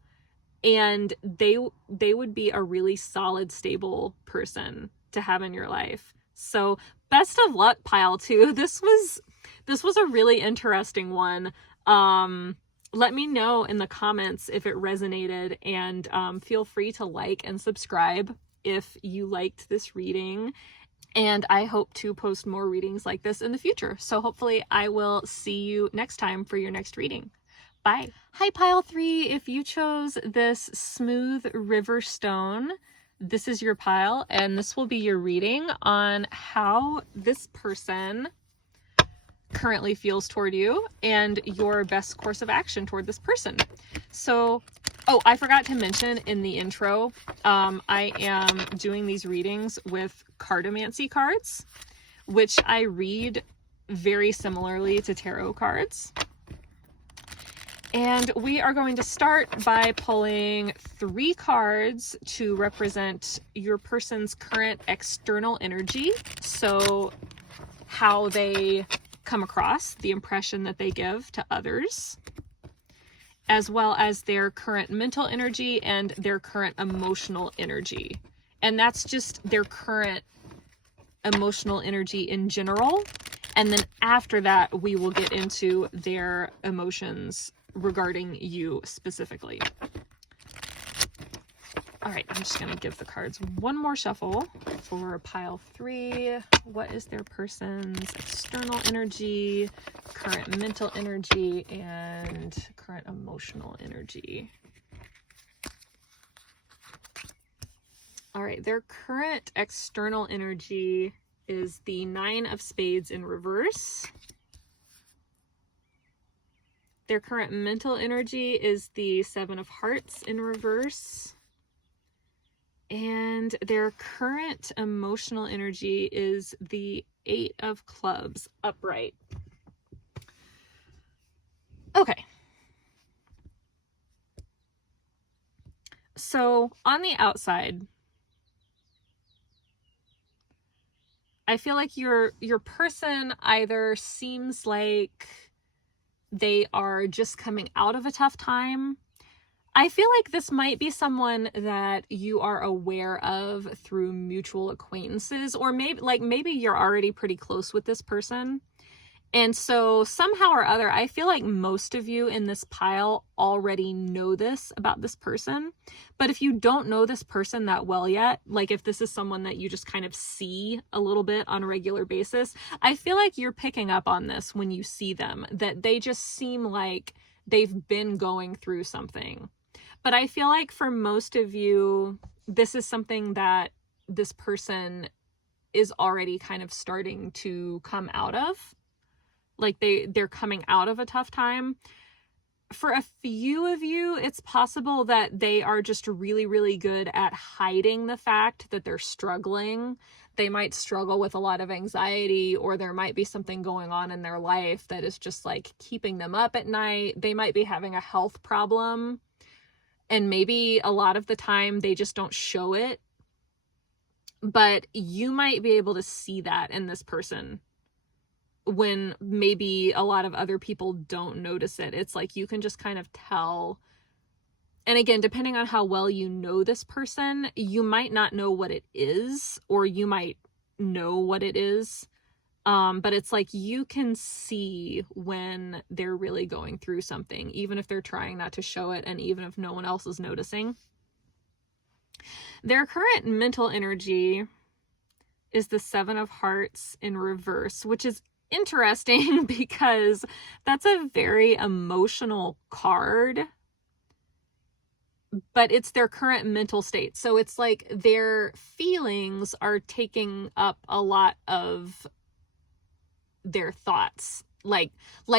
and they would be a really solid, stable person to have in your life. So best of luck, pile 2. This was a really interesting one. Let me know in the comments if it resonated, and feel free to like and subscribe if you liked this reading. And I hope to post more readings like this in the future. So hopefully I will see you next time for your next reading. Bye. Hi, pile 3. If you chose this Smooth River Stone, this is your pile, and this will be your reading on how this person currently feels toward you and your best course of action toward this person. So, oh, I forgot to mention in the intro, I am doing these readings with Cartomancy cards, which I read very similarly to tarot cards. And we are going to start by pulling 3 cards to represent your person's current external energy. So how they come across, the impression that they give to others, as well as their current mental energy and their current emotional energy. And that's just their current emotional energy in general. And then after that, we will get into their emotions regarding you specifically. All right, I'm just going to give the cards one more shuffle for pile 3. What is their person's external energy, current mental energy, and current emotional energy? All right, their current external energy is the 9 of Spades in reverse. Their current mental energy is the 7 of Hearts in reverse. And their current emotional energy is the 8 of Clubs upright. Okay. So on the outside, I feel like your person either seems like they are just coming out of a tough time. I feel like this might be someone that you are aware of through mutual acquaintances, or maybe you're already pretty close with this person. And so somehow or other, I feel like most of you in this pile already know this about this person. But if you don't know this person that well yet, like if this is someone that you just kind of see a little bit on a regular basis, I feel like you're picking up on this when you see them, that they just seem like they've been going through something. But I feel like for most of you, this is something that this person is already kind of starting to come out of. Like they're coming out of a tough time. For a few of you, it's possible that they are just really, really good at hiding the fact that they're struggling. They might struggle with a lot of anxiety, or there might be something going on in their life that is just like keeping them up at night. They might be having a health problem, and maybe a lot of the time they just don't show it. But you might be able to see that in this person when maybe a lot of other people don't notice it. It's like you can just kind of tell And again, depending on how well you know this person, you might not know what it is, or you might know what it is. But it's like you can see when they're really going through something, even if they're trying not to show it, and even if no one else is noticing. Their current mental energy is the Seven of Hearts in reverse, which is interesting because that's a very emotional card, but it's their current mental state. So it's like their feelings are taking up a lot of their thoughts. Like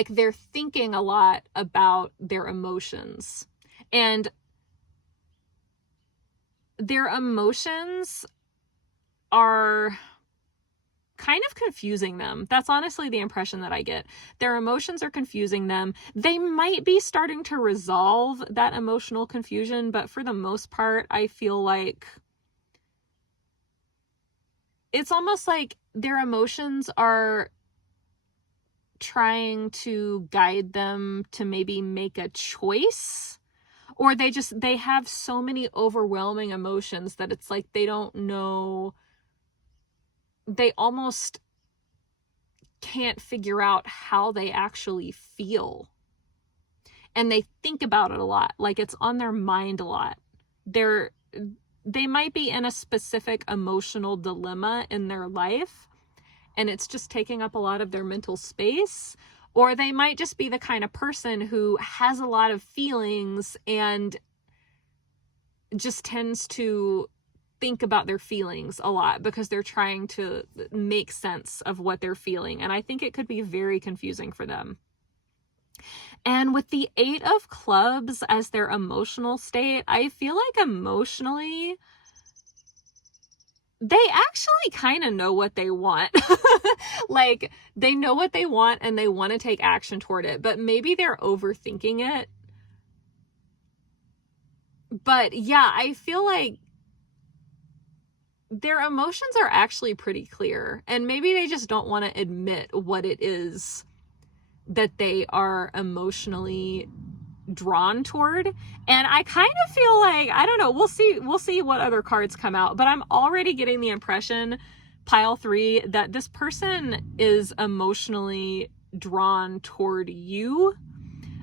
they're thinking a lot about their emotions, and their emotions are kind of confusing them. That's honestly the impression that I get. Their emotions are confusing them. They might be starting to resolve that emotional confusion, but for the most part, I feel like it's almost like their emotions are trying to guide them to maybe make a choice, or they have so many overwhelming emotions that it's like they don't know. They almost can't figure out how they actually feel. And they think about it a lot. Like it's on their mind a lot. They might be in a specific emotional dilemma in their life, and it's just taking up a lot of their mental space. Or they might just be the kind of person who has a lot of feelings and just tends to think about their feelings a lot because they're trying to make sense of what they're feeling. And I think it could be very confusing for them. And with the Eight of Clubs as their emotional state, I feel like emotionally, they actually kind of know what they want. Like they know what they want and they want to take action toward it, but maybe they're overthinking it. But yeah, I feel like their emotions are actually pretty clear, and maybe they just don't want to admit what it is that they are emotionally drawn toward. And I kind of feel like, I don't know, we'll see what other cards come out, but I'm already getting the impression, pile 3, that this person is emotionally drawn toward you,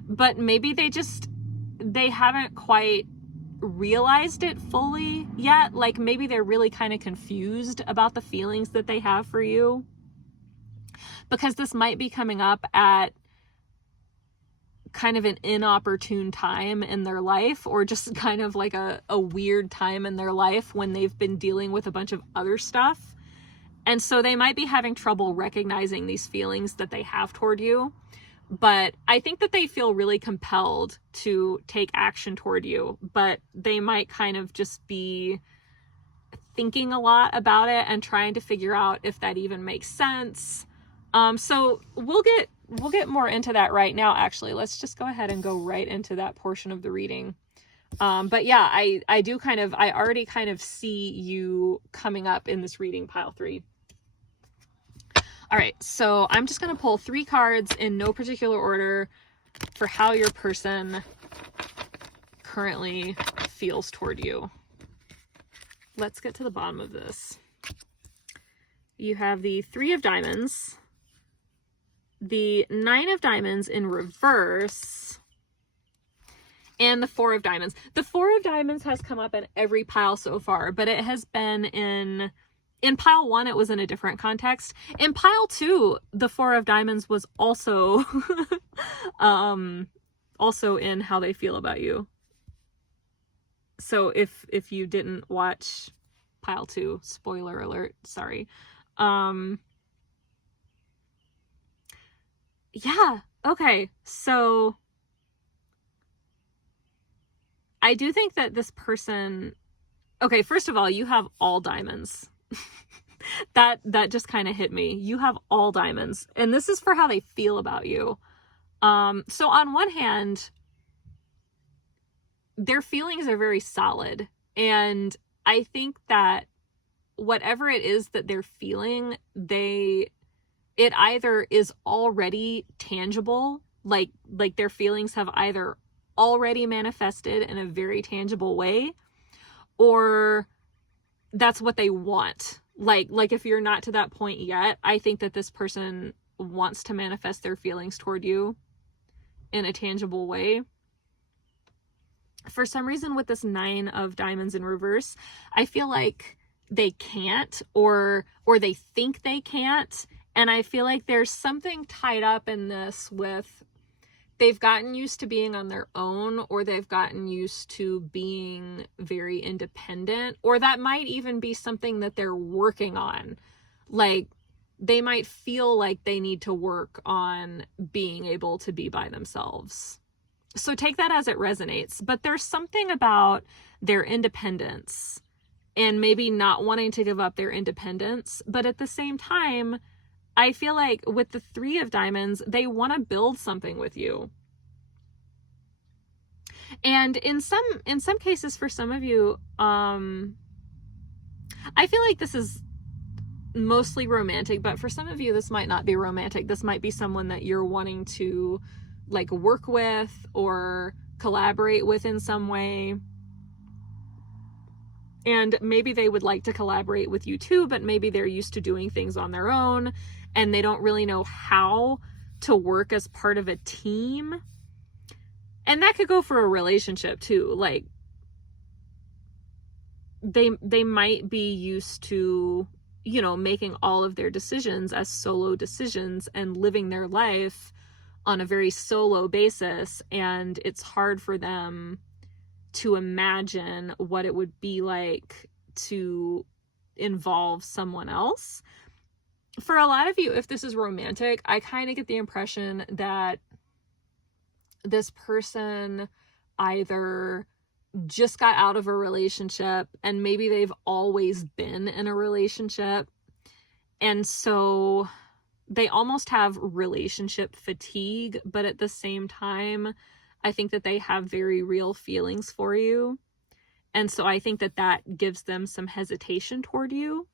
but maybe they haven't quite realized it fully yet. Like maybe they're really kind of confused about the feelings that they have for you, because this might be coming up at kind of an inopportune time in their life, or just kind of like a weird time in their life when they've been dealing with a bunch of other stuff. And so they might be having trouble recognizing these feelings that they have toward you. But I think that they feel really compelled to take action toward you, but they might kind of just be thinking a lot about it and trying to figure out if that even makes sense. So we'll get more into that right now. Actually, let's just go ahead and go right into that portion of the reading. But yeah, I already kind of see you coming up in this reading, pile 3. All right, so I'm just going to pull 3 cards in no particular order for how your person currently feels toward you. Let's get to the bottom of this. You have the 3 of Diamonds, the 9 of Diamonds in reverse, and the 4 of Diamonds. The 4 of Diamonds has come up in every pile so far, but it has been in pile 1, it was in a different context. In pile 2, the 4 of Diamonds was also also in how they feel about you. So if you didn't watch pile 2, spoiler alert, sorry. Yeah, okay. So I do think that this person, okay, first of all, you have all diamonds. that just kind of hit me. You have all diamonds, and this is for how they feel about you. So on one hand, their feelings are very solid, and I think that whatever it is that they're feeling, it either is already tangible, like their feelings have either already manifested in a very tangible way, or that's what they want. Like if you're not to that point yet, I think that this person wants to manifest their feelings toward you in a tangible way. For some reason with this 9 of Diamonds in reverse, I feel like they can't, or they think they can't. And I feel like there's something tied up in this with they've gotten used to being on their own, or they've gotten used to being very independent, or that might even be something that they're working on. Like they might feel like they need to work on being able to be by themselves. So take that as it resonates. But there's something about their independence and maybe not wanting to give up their independence. But at the same time, I feel like with the 3 of Diamonds, they want to build something with you. And in some cases, for some of you, I feel like this is mostly romantic, but for some of you, this might not be romantic. This might be someone that you're wanting to like work with or collaborate with in some way. And maybe they would like to collaborate with you too, but maybe they're used to doing things on their own and they don't really know how to work as part of a team. And that could go for a relationship too. Like they might be used to, you know, making all of their decisions as solo decisions and living their life on a very solo basis. And it's hard for them to imagine what it would be like to involve someone else. For a lot of you, if this is romantic, I kind of get the impression that this person either just got out of a relationship and maybe they've always been in a relationship. And so they almost have relationship fatigue, but at the same time, I think that they have very real feelings for you. And so I think that that gives them some hesitation toward you.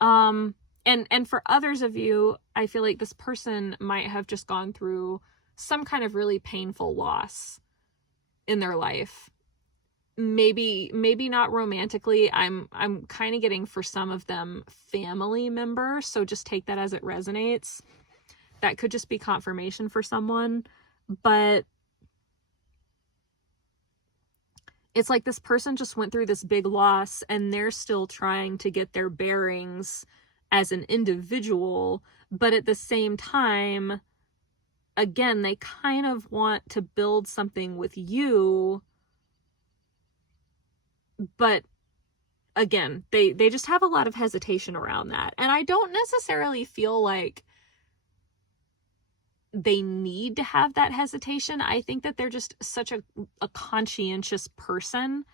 And for others of you, I feel like this person might have just gone through some kind of really painful loss in their life. Maybe not romantically. I'm kind of getting for some of them family member. So just take that as it resonates. That could just be confirmation for someone. But it's like this person just went through this big loss and they're still trying to get their bearings as an individual. But at the same time, again, they kind of want to build something with you. But again, they just have a lot of hesitation around that. And I don't necessarily feel like they need to have that hesitation. I think that they're just such a conscientious person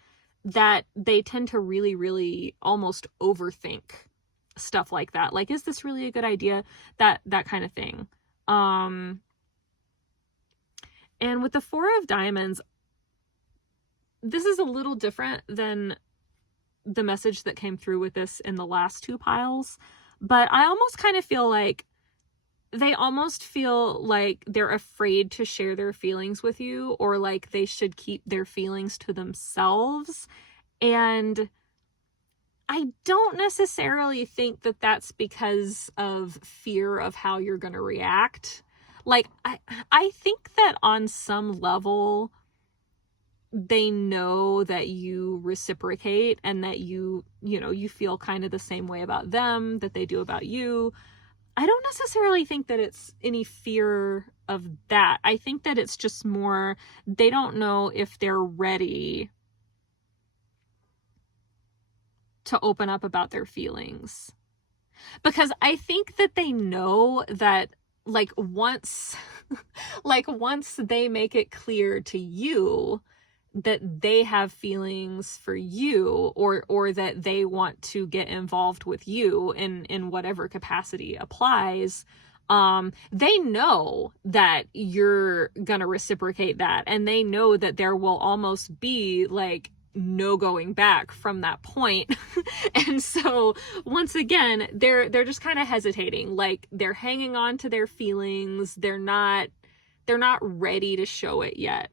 that they tend to really, really almost overthink stuff like that. Like, is this really a good idea? That kind of thing. And with the 4 of Diamonds, this is a little different than the message that came through with this in the last 2 piles. But I almost kind of feel like they almost feel like they're afraid to share their feelings with you, or like they should keep their feelings to themselves. And I don't necessarily think that that's because of fear of how you're going to react. Like, I think that on some level, they know that you reciprocate and that you feel kind of the same way about them that they do about you. I don't necessarily think that it's any fear of that. I think that it's just more, they don't know if they're ready to open up about their feelings. Because I think that they know that once they make it clear to you that they have feelings for you, or that they want to get involved with you in whatever capacity applies, they know that you're gonna reciprocate that, and they know that there will almost be like no going back from that point. And so once again, they're just kind of hesitating, like they're hanging on to their feelings. They're not ready to show it yet.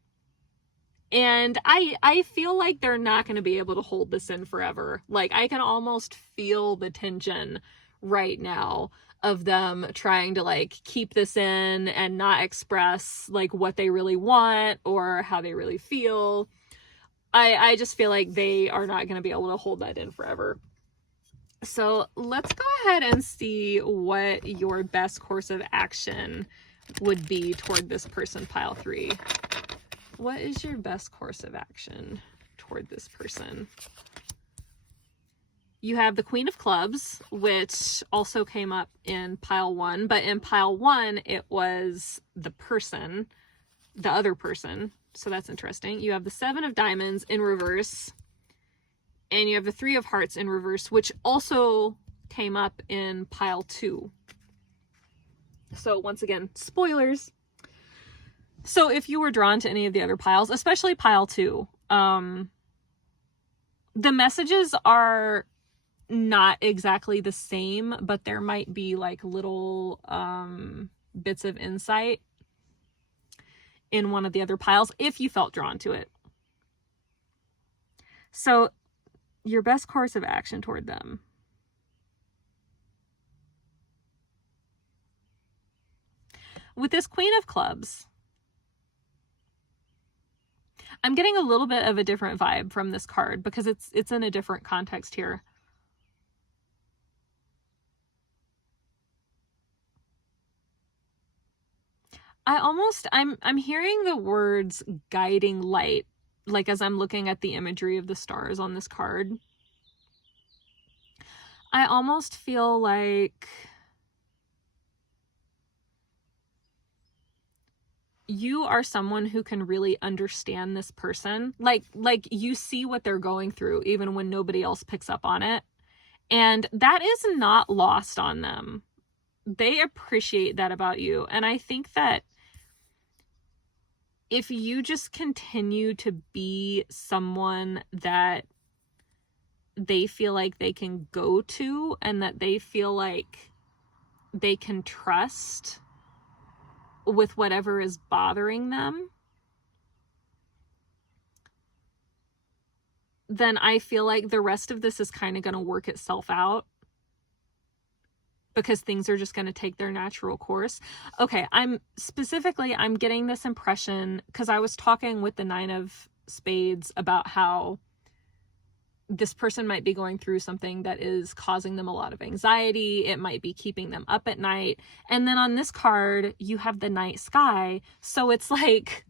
And I feel like they're not going to be able to hold this in forever. Like, I can almost feel the tension right now of them trying to like keep this in and not express like what they really want or how they really feel. I just feel like they are not going to be able to hold that in forever. So let's go ahead and see what your best course of action would be toward this person, pile 3. What is your best course of action toward this person? You have the Queen of Clubs, which also came up in pile 1, but in pile 1, it was the person, the other person. So that's interesting. You have the 7 of Diamonds in reverse, and you have the 3 of Hearts in reverse, which also came up in pile 2. So once again, spoilers. So if you were drawn to any of the other piles, especially pile 2, the messages are not exactly the same, but there might be like little bits of insight in one of the other piles if you felt drawn to it. So your best course of action toward them. With this Queen of Clubs, I'm getting a little bit of a different vibe from this card because it's in a different context here. I'm hearing the words guiding light, like as I'm looking at the imagery of the stars on this card. I almost feel like you are someone who can really understand this person. Like you see what they're going through even when nobody else picks up on it. And that is not lost on them. They appreciate that about you. And I think that if you just continue to be someone that they feel like they can go to and that they feel like they can trust with whatever is bothering them, then I feel like the rest of this is kind of going to work itself out because things are just going to take their natural course. Okay, I'm getting this impression because I was talking with the 9 of Spades about how this person might be going through something that is causing them a lot of anxiety. It might be keeping them up at night. And then on this card, you have the night sky. So it's like,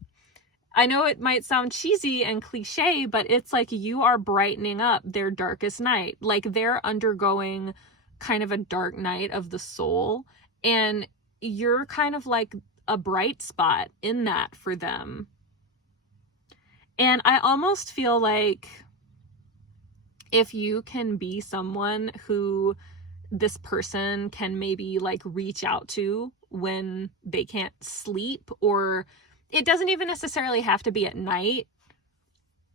I know it might sound cheesy and cliche, but it's like you are brightening up their darkest night. Like they're undergoing kind of a dark night of the soul. And you're kind of like a bright spot in that for them. And I almost feel like if you can be someone who this person can maybe like reach out to when they can't sleep, or it doesn't even necessarily have to be at night.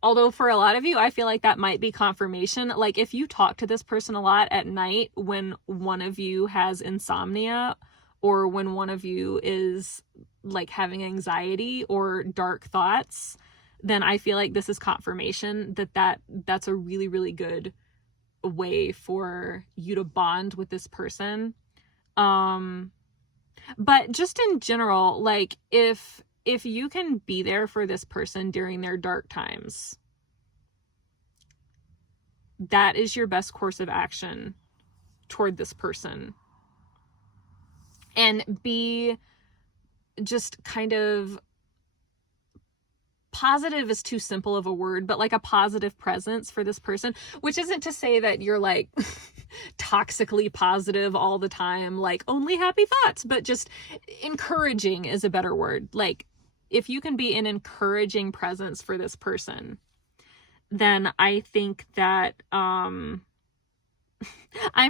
Although for a lot of you, I feel like that might be confirmation. Like if you talk to this person a lot at night when one of you has insomnia or when one of you is like having anxiety or dark thoughts, then I feel like this is confirmation that's a really, really good way for you to bond with this person. But just in general, like if you can be there for this person during their dark times, that is your best course of action toward this person. And be just kind of positive is too simple of a word, but like a positive presence for this person, which isn't to say that you're like toxically positive all the time, like only happy thoughts, but just encouraging is a better word. Like if you can be an encouraging presence for this person, then I think that I'm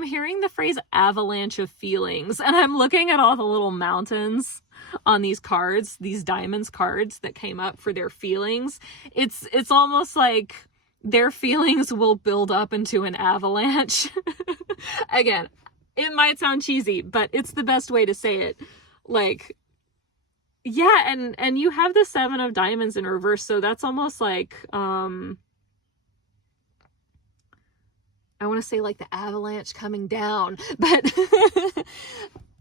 hearing the phrase avalanche of feelings, and I'm looking at all the little mountains on these cards, these diamonds cards that came up for their feelings. It's almost like their feelings will build up into an avalanche. Again, it might sound cheesy, but it's the best way to say it. Like Yeah, and you have the 7 of Diamonds in reverse, so that's almost like, I want to say like the avalanche coming down, but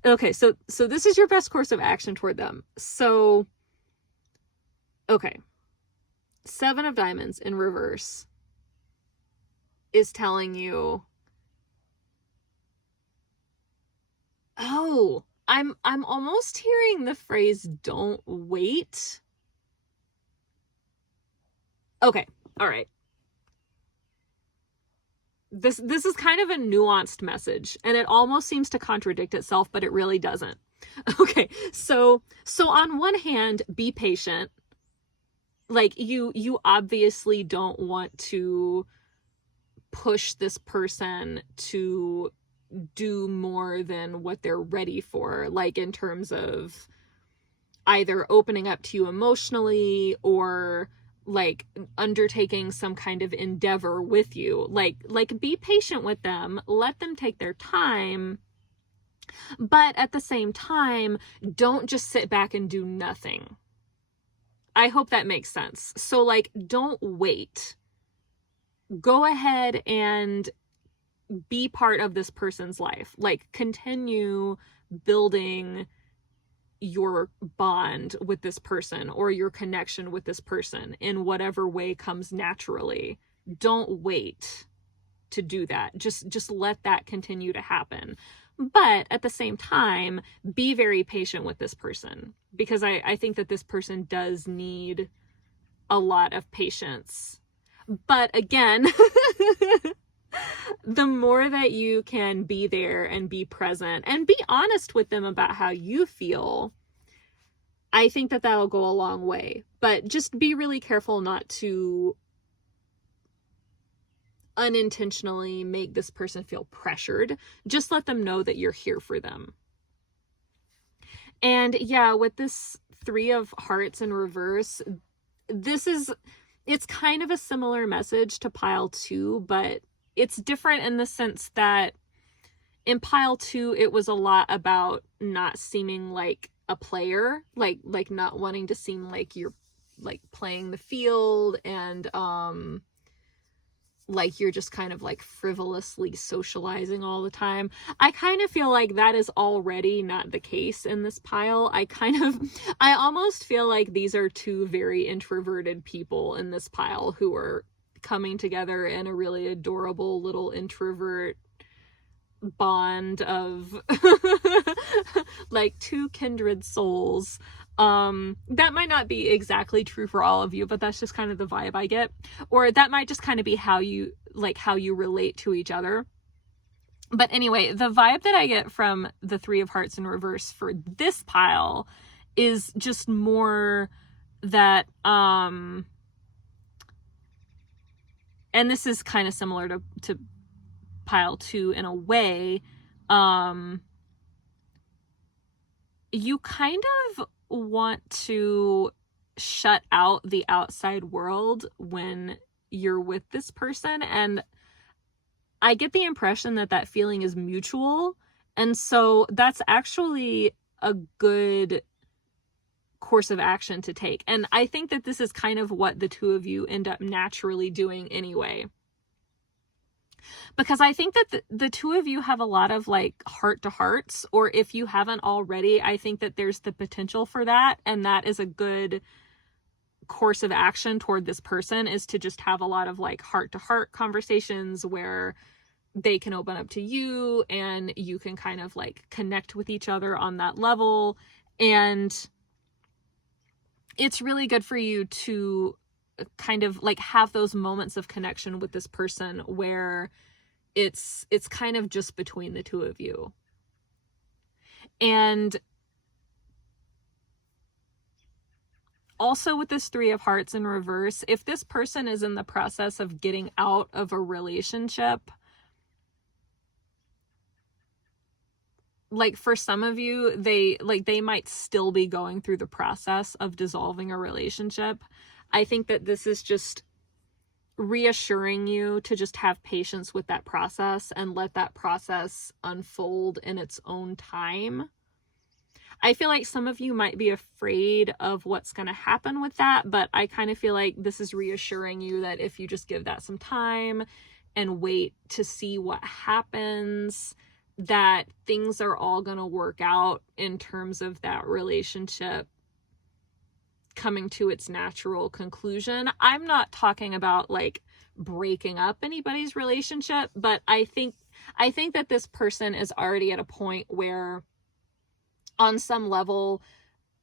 okay, so this is your best course of action toward them. So, okay, 7 of Diamonds in reverse is telling you, oh, I'm almost hearing the phrase "don't wait." Okay, all right. This is kind of a nuanced message, and it almost seems to contradict itself, but it really doesn't. Okay, so on one hand, be patient. Like, you obviously don't want to push this person to do more than what they're ready for, like in terms of either opening up to you emotionally or like undertaking some kind of endeavor with you. Like be patient with them, let them take their time, but at the same time, don't just sit back and do nothing. I hope that makes sense. So like, don't wait. Go ahead and be part of this person's life. Like, continue building your bond with this person or your connection with this person in whatever way comes naturally. Don't wait to do that. Just let that continue to happen. But at the same time, be very patient with this person, because I think that this person does need a lot of patience. But again, the more that you can be there and be present and be honest with them about how you feel, I think that that'll go a long way. But just be really careful not to unintentionally make this person feel pressured. Just let them know that you're here for them. And yeah, with this 3 of Hearts in reverse, it's kind of a similar message to pile 2, but it's different in the sense that in pile 2, it was a lot about not seeming like a player, like not wanting to seem like you're like playing the field, and like you're just kind of like frivolously socializing all the time. I kind of feel like that is already not the case in this pile. I almost feel like these are 2 very introverted people in this pile who are coming together in a really adorable little introvert bond of like 2 kindred souls. That might not be exactly true for all of you, but that's just kind of the vibe I get. Or that might just kind of be how you relate to each other. But anyway, the vibe that I get from the 3 of Hearts in reverse for this pile is just more that, and this is kind of similar to pile 2 in a way, you kind of want to shut out the outside world when you're with this person, and I get the impression that that feeling is mutual, and so that's actually a good course of action to take. And I think that this is kind of what the 2 of you end up naturally doing anyway, because I think that the 2 of you have a lot of like heart to hearts, or if you haven't already, I think that there's the potential for that, and that is a good course of action toward this person, is to just have a lot of like heart to heart conversations where they can open up to you and you can kind of like connect with each other on that level. And it's really good for you to kind of like have those moments of connection with this person where it's kind of just between the 2 of you. And also with this 3 of Hearts in reverse, if this person is in the process of getting out of a relationship, like for some of you, they might still be going through the process of dissolving a relationship. I think that this is just reassuring you to just have patience with that process and let that process unfold in its own time. I feel like some of you might be afraid of what's going to happen with that, but I kind of feel like this is reassuring you that if you just give that some time and wait to see what happens, that things are all going to work out in terms of that relationship coming to its natural conclusion. I'm not talking about like breaking up anybody's relationship, but I think that this person is already at a point where on some level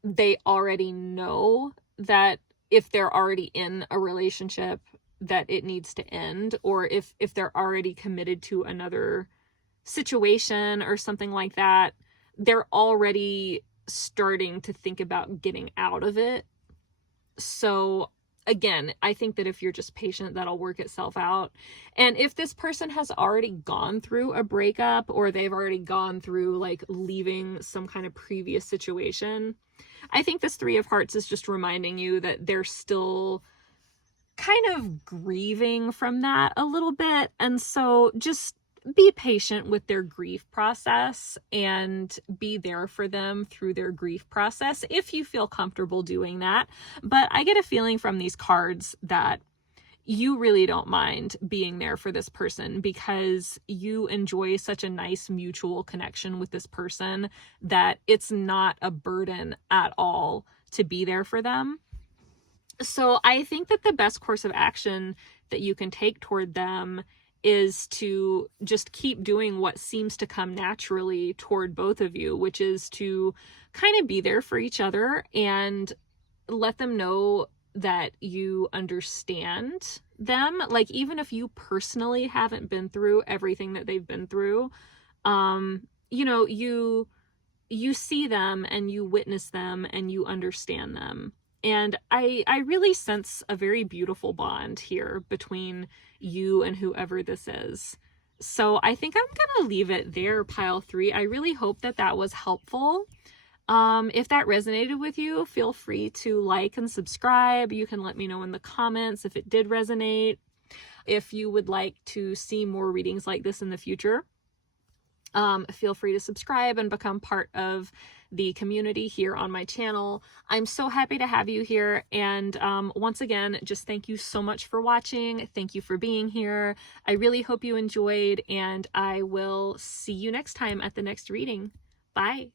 they already know that if they're already in a relationship that it needs to end, or if they're already committed to another situation or something like that, they're already starting to think about getting out of it. So again, I think that if you're just patient, that'll work itself out. And if this person has already gone through a breakup, or they've already gone through like leaving some kind of previous situation, I think this Three of Hearts is just reminding you that they're still kind of grieving from that a little bit. And so just be patient with their grief process and be there for them through their grief process if you feel comfortable doing that. But I get a feeling from these cards that you really don't mind being there for this person because you enjoy such a nice mutual connection with this person that it's not a burden at all to be there for them. So I think that the best course of action that you can take toward them is to just keep doing what seems to come naturally toward both of you, which is to kind of be there for each other and let them know that you understand them. Like, even if you personally haven't been through everything that they've been through, you know, you see them and you witness them and you understand them. And I really sense a very beautiful bond here between you and whoever this is. So I think I'm going to leave it there, pile 3. I really hope that that was helpful. If that resonated with you, feel free to like and subscribe. You can let me know in the comments if it did resonate. If you would like to see more readings like this in the future, feel free to subscribe and become part of the community here on my channel. I'm so happy to have you here. And once again, just thank you so much for watching. Thank you for being here. I really hope you enjoyed, and I will see you next time at the next reading. Bye.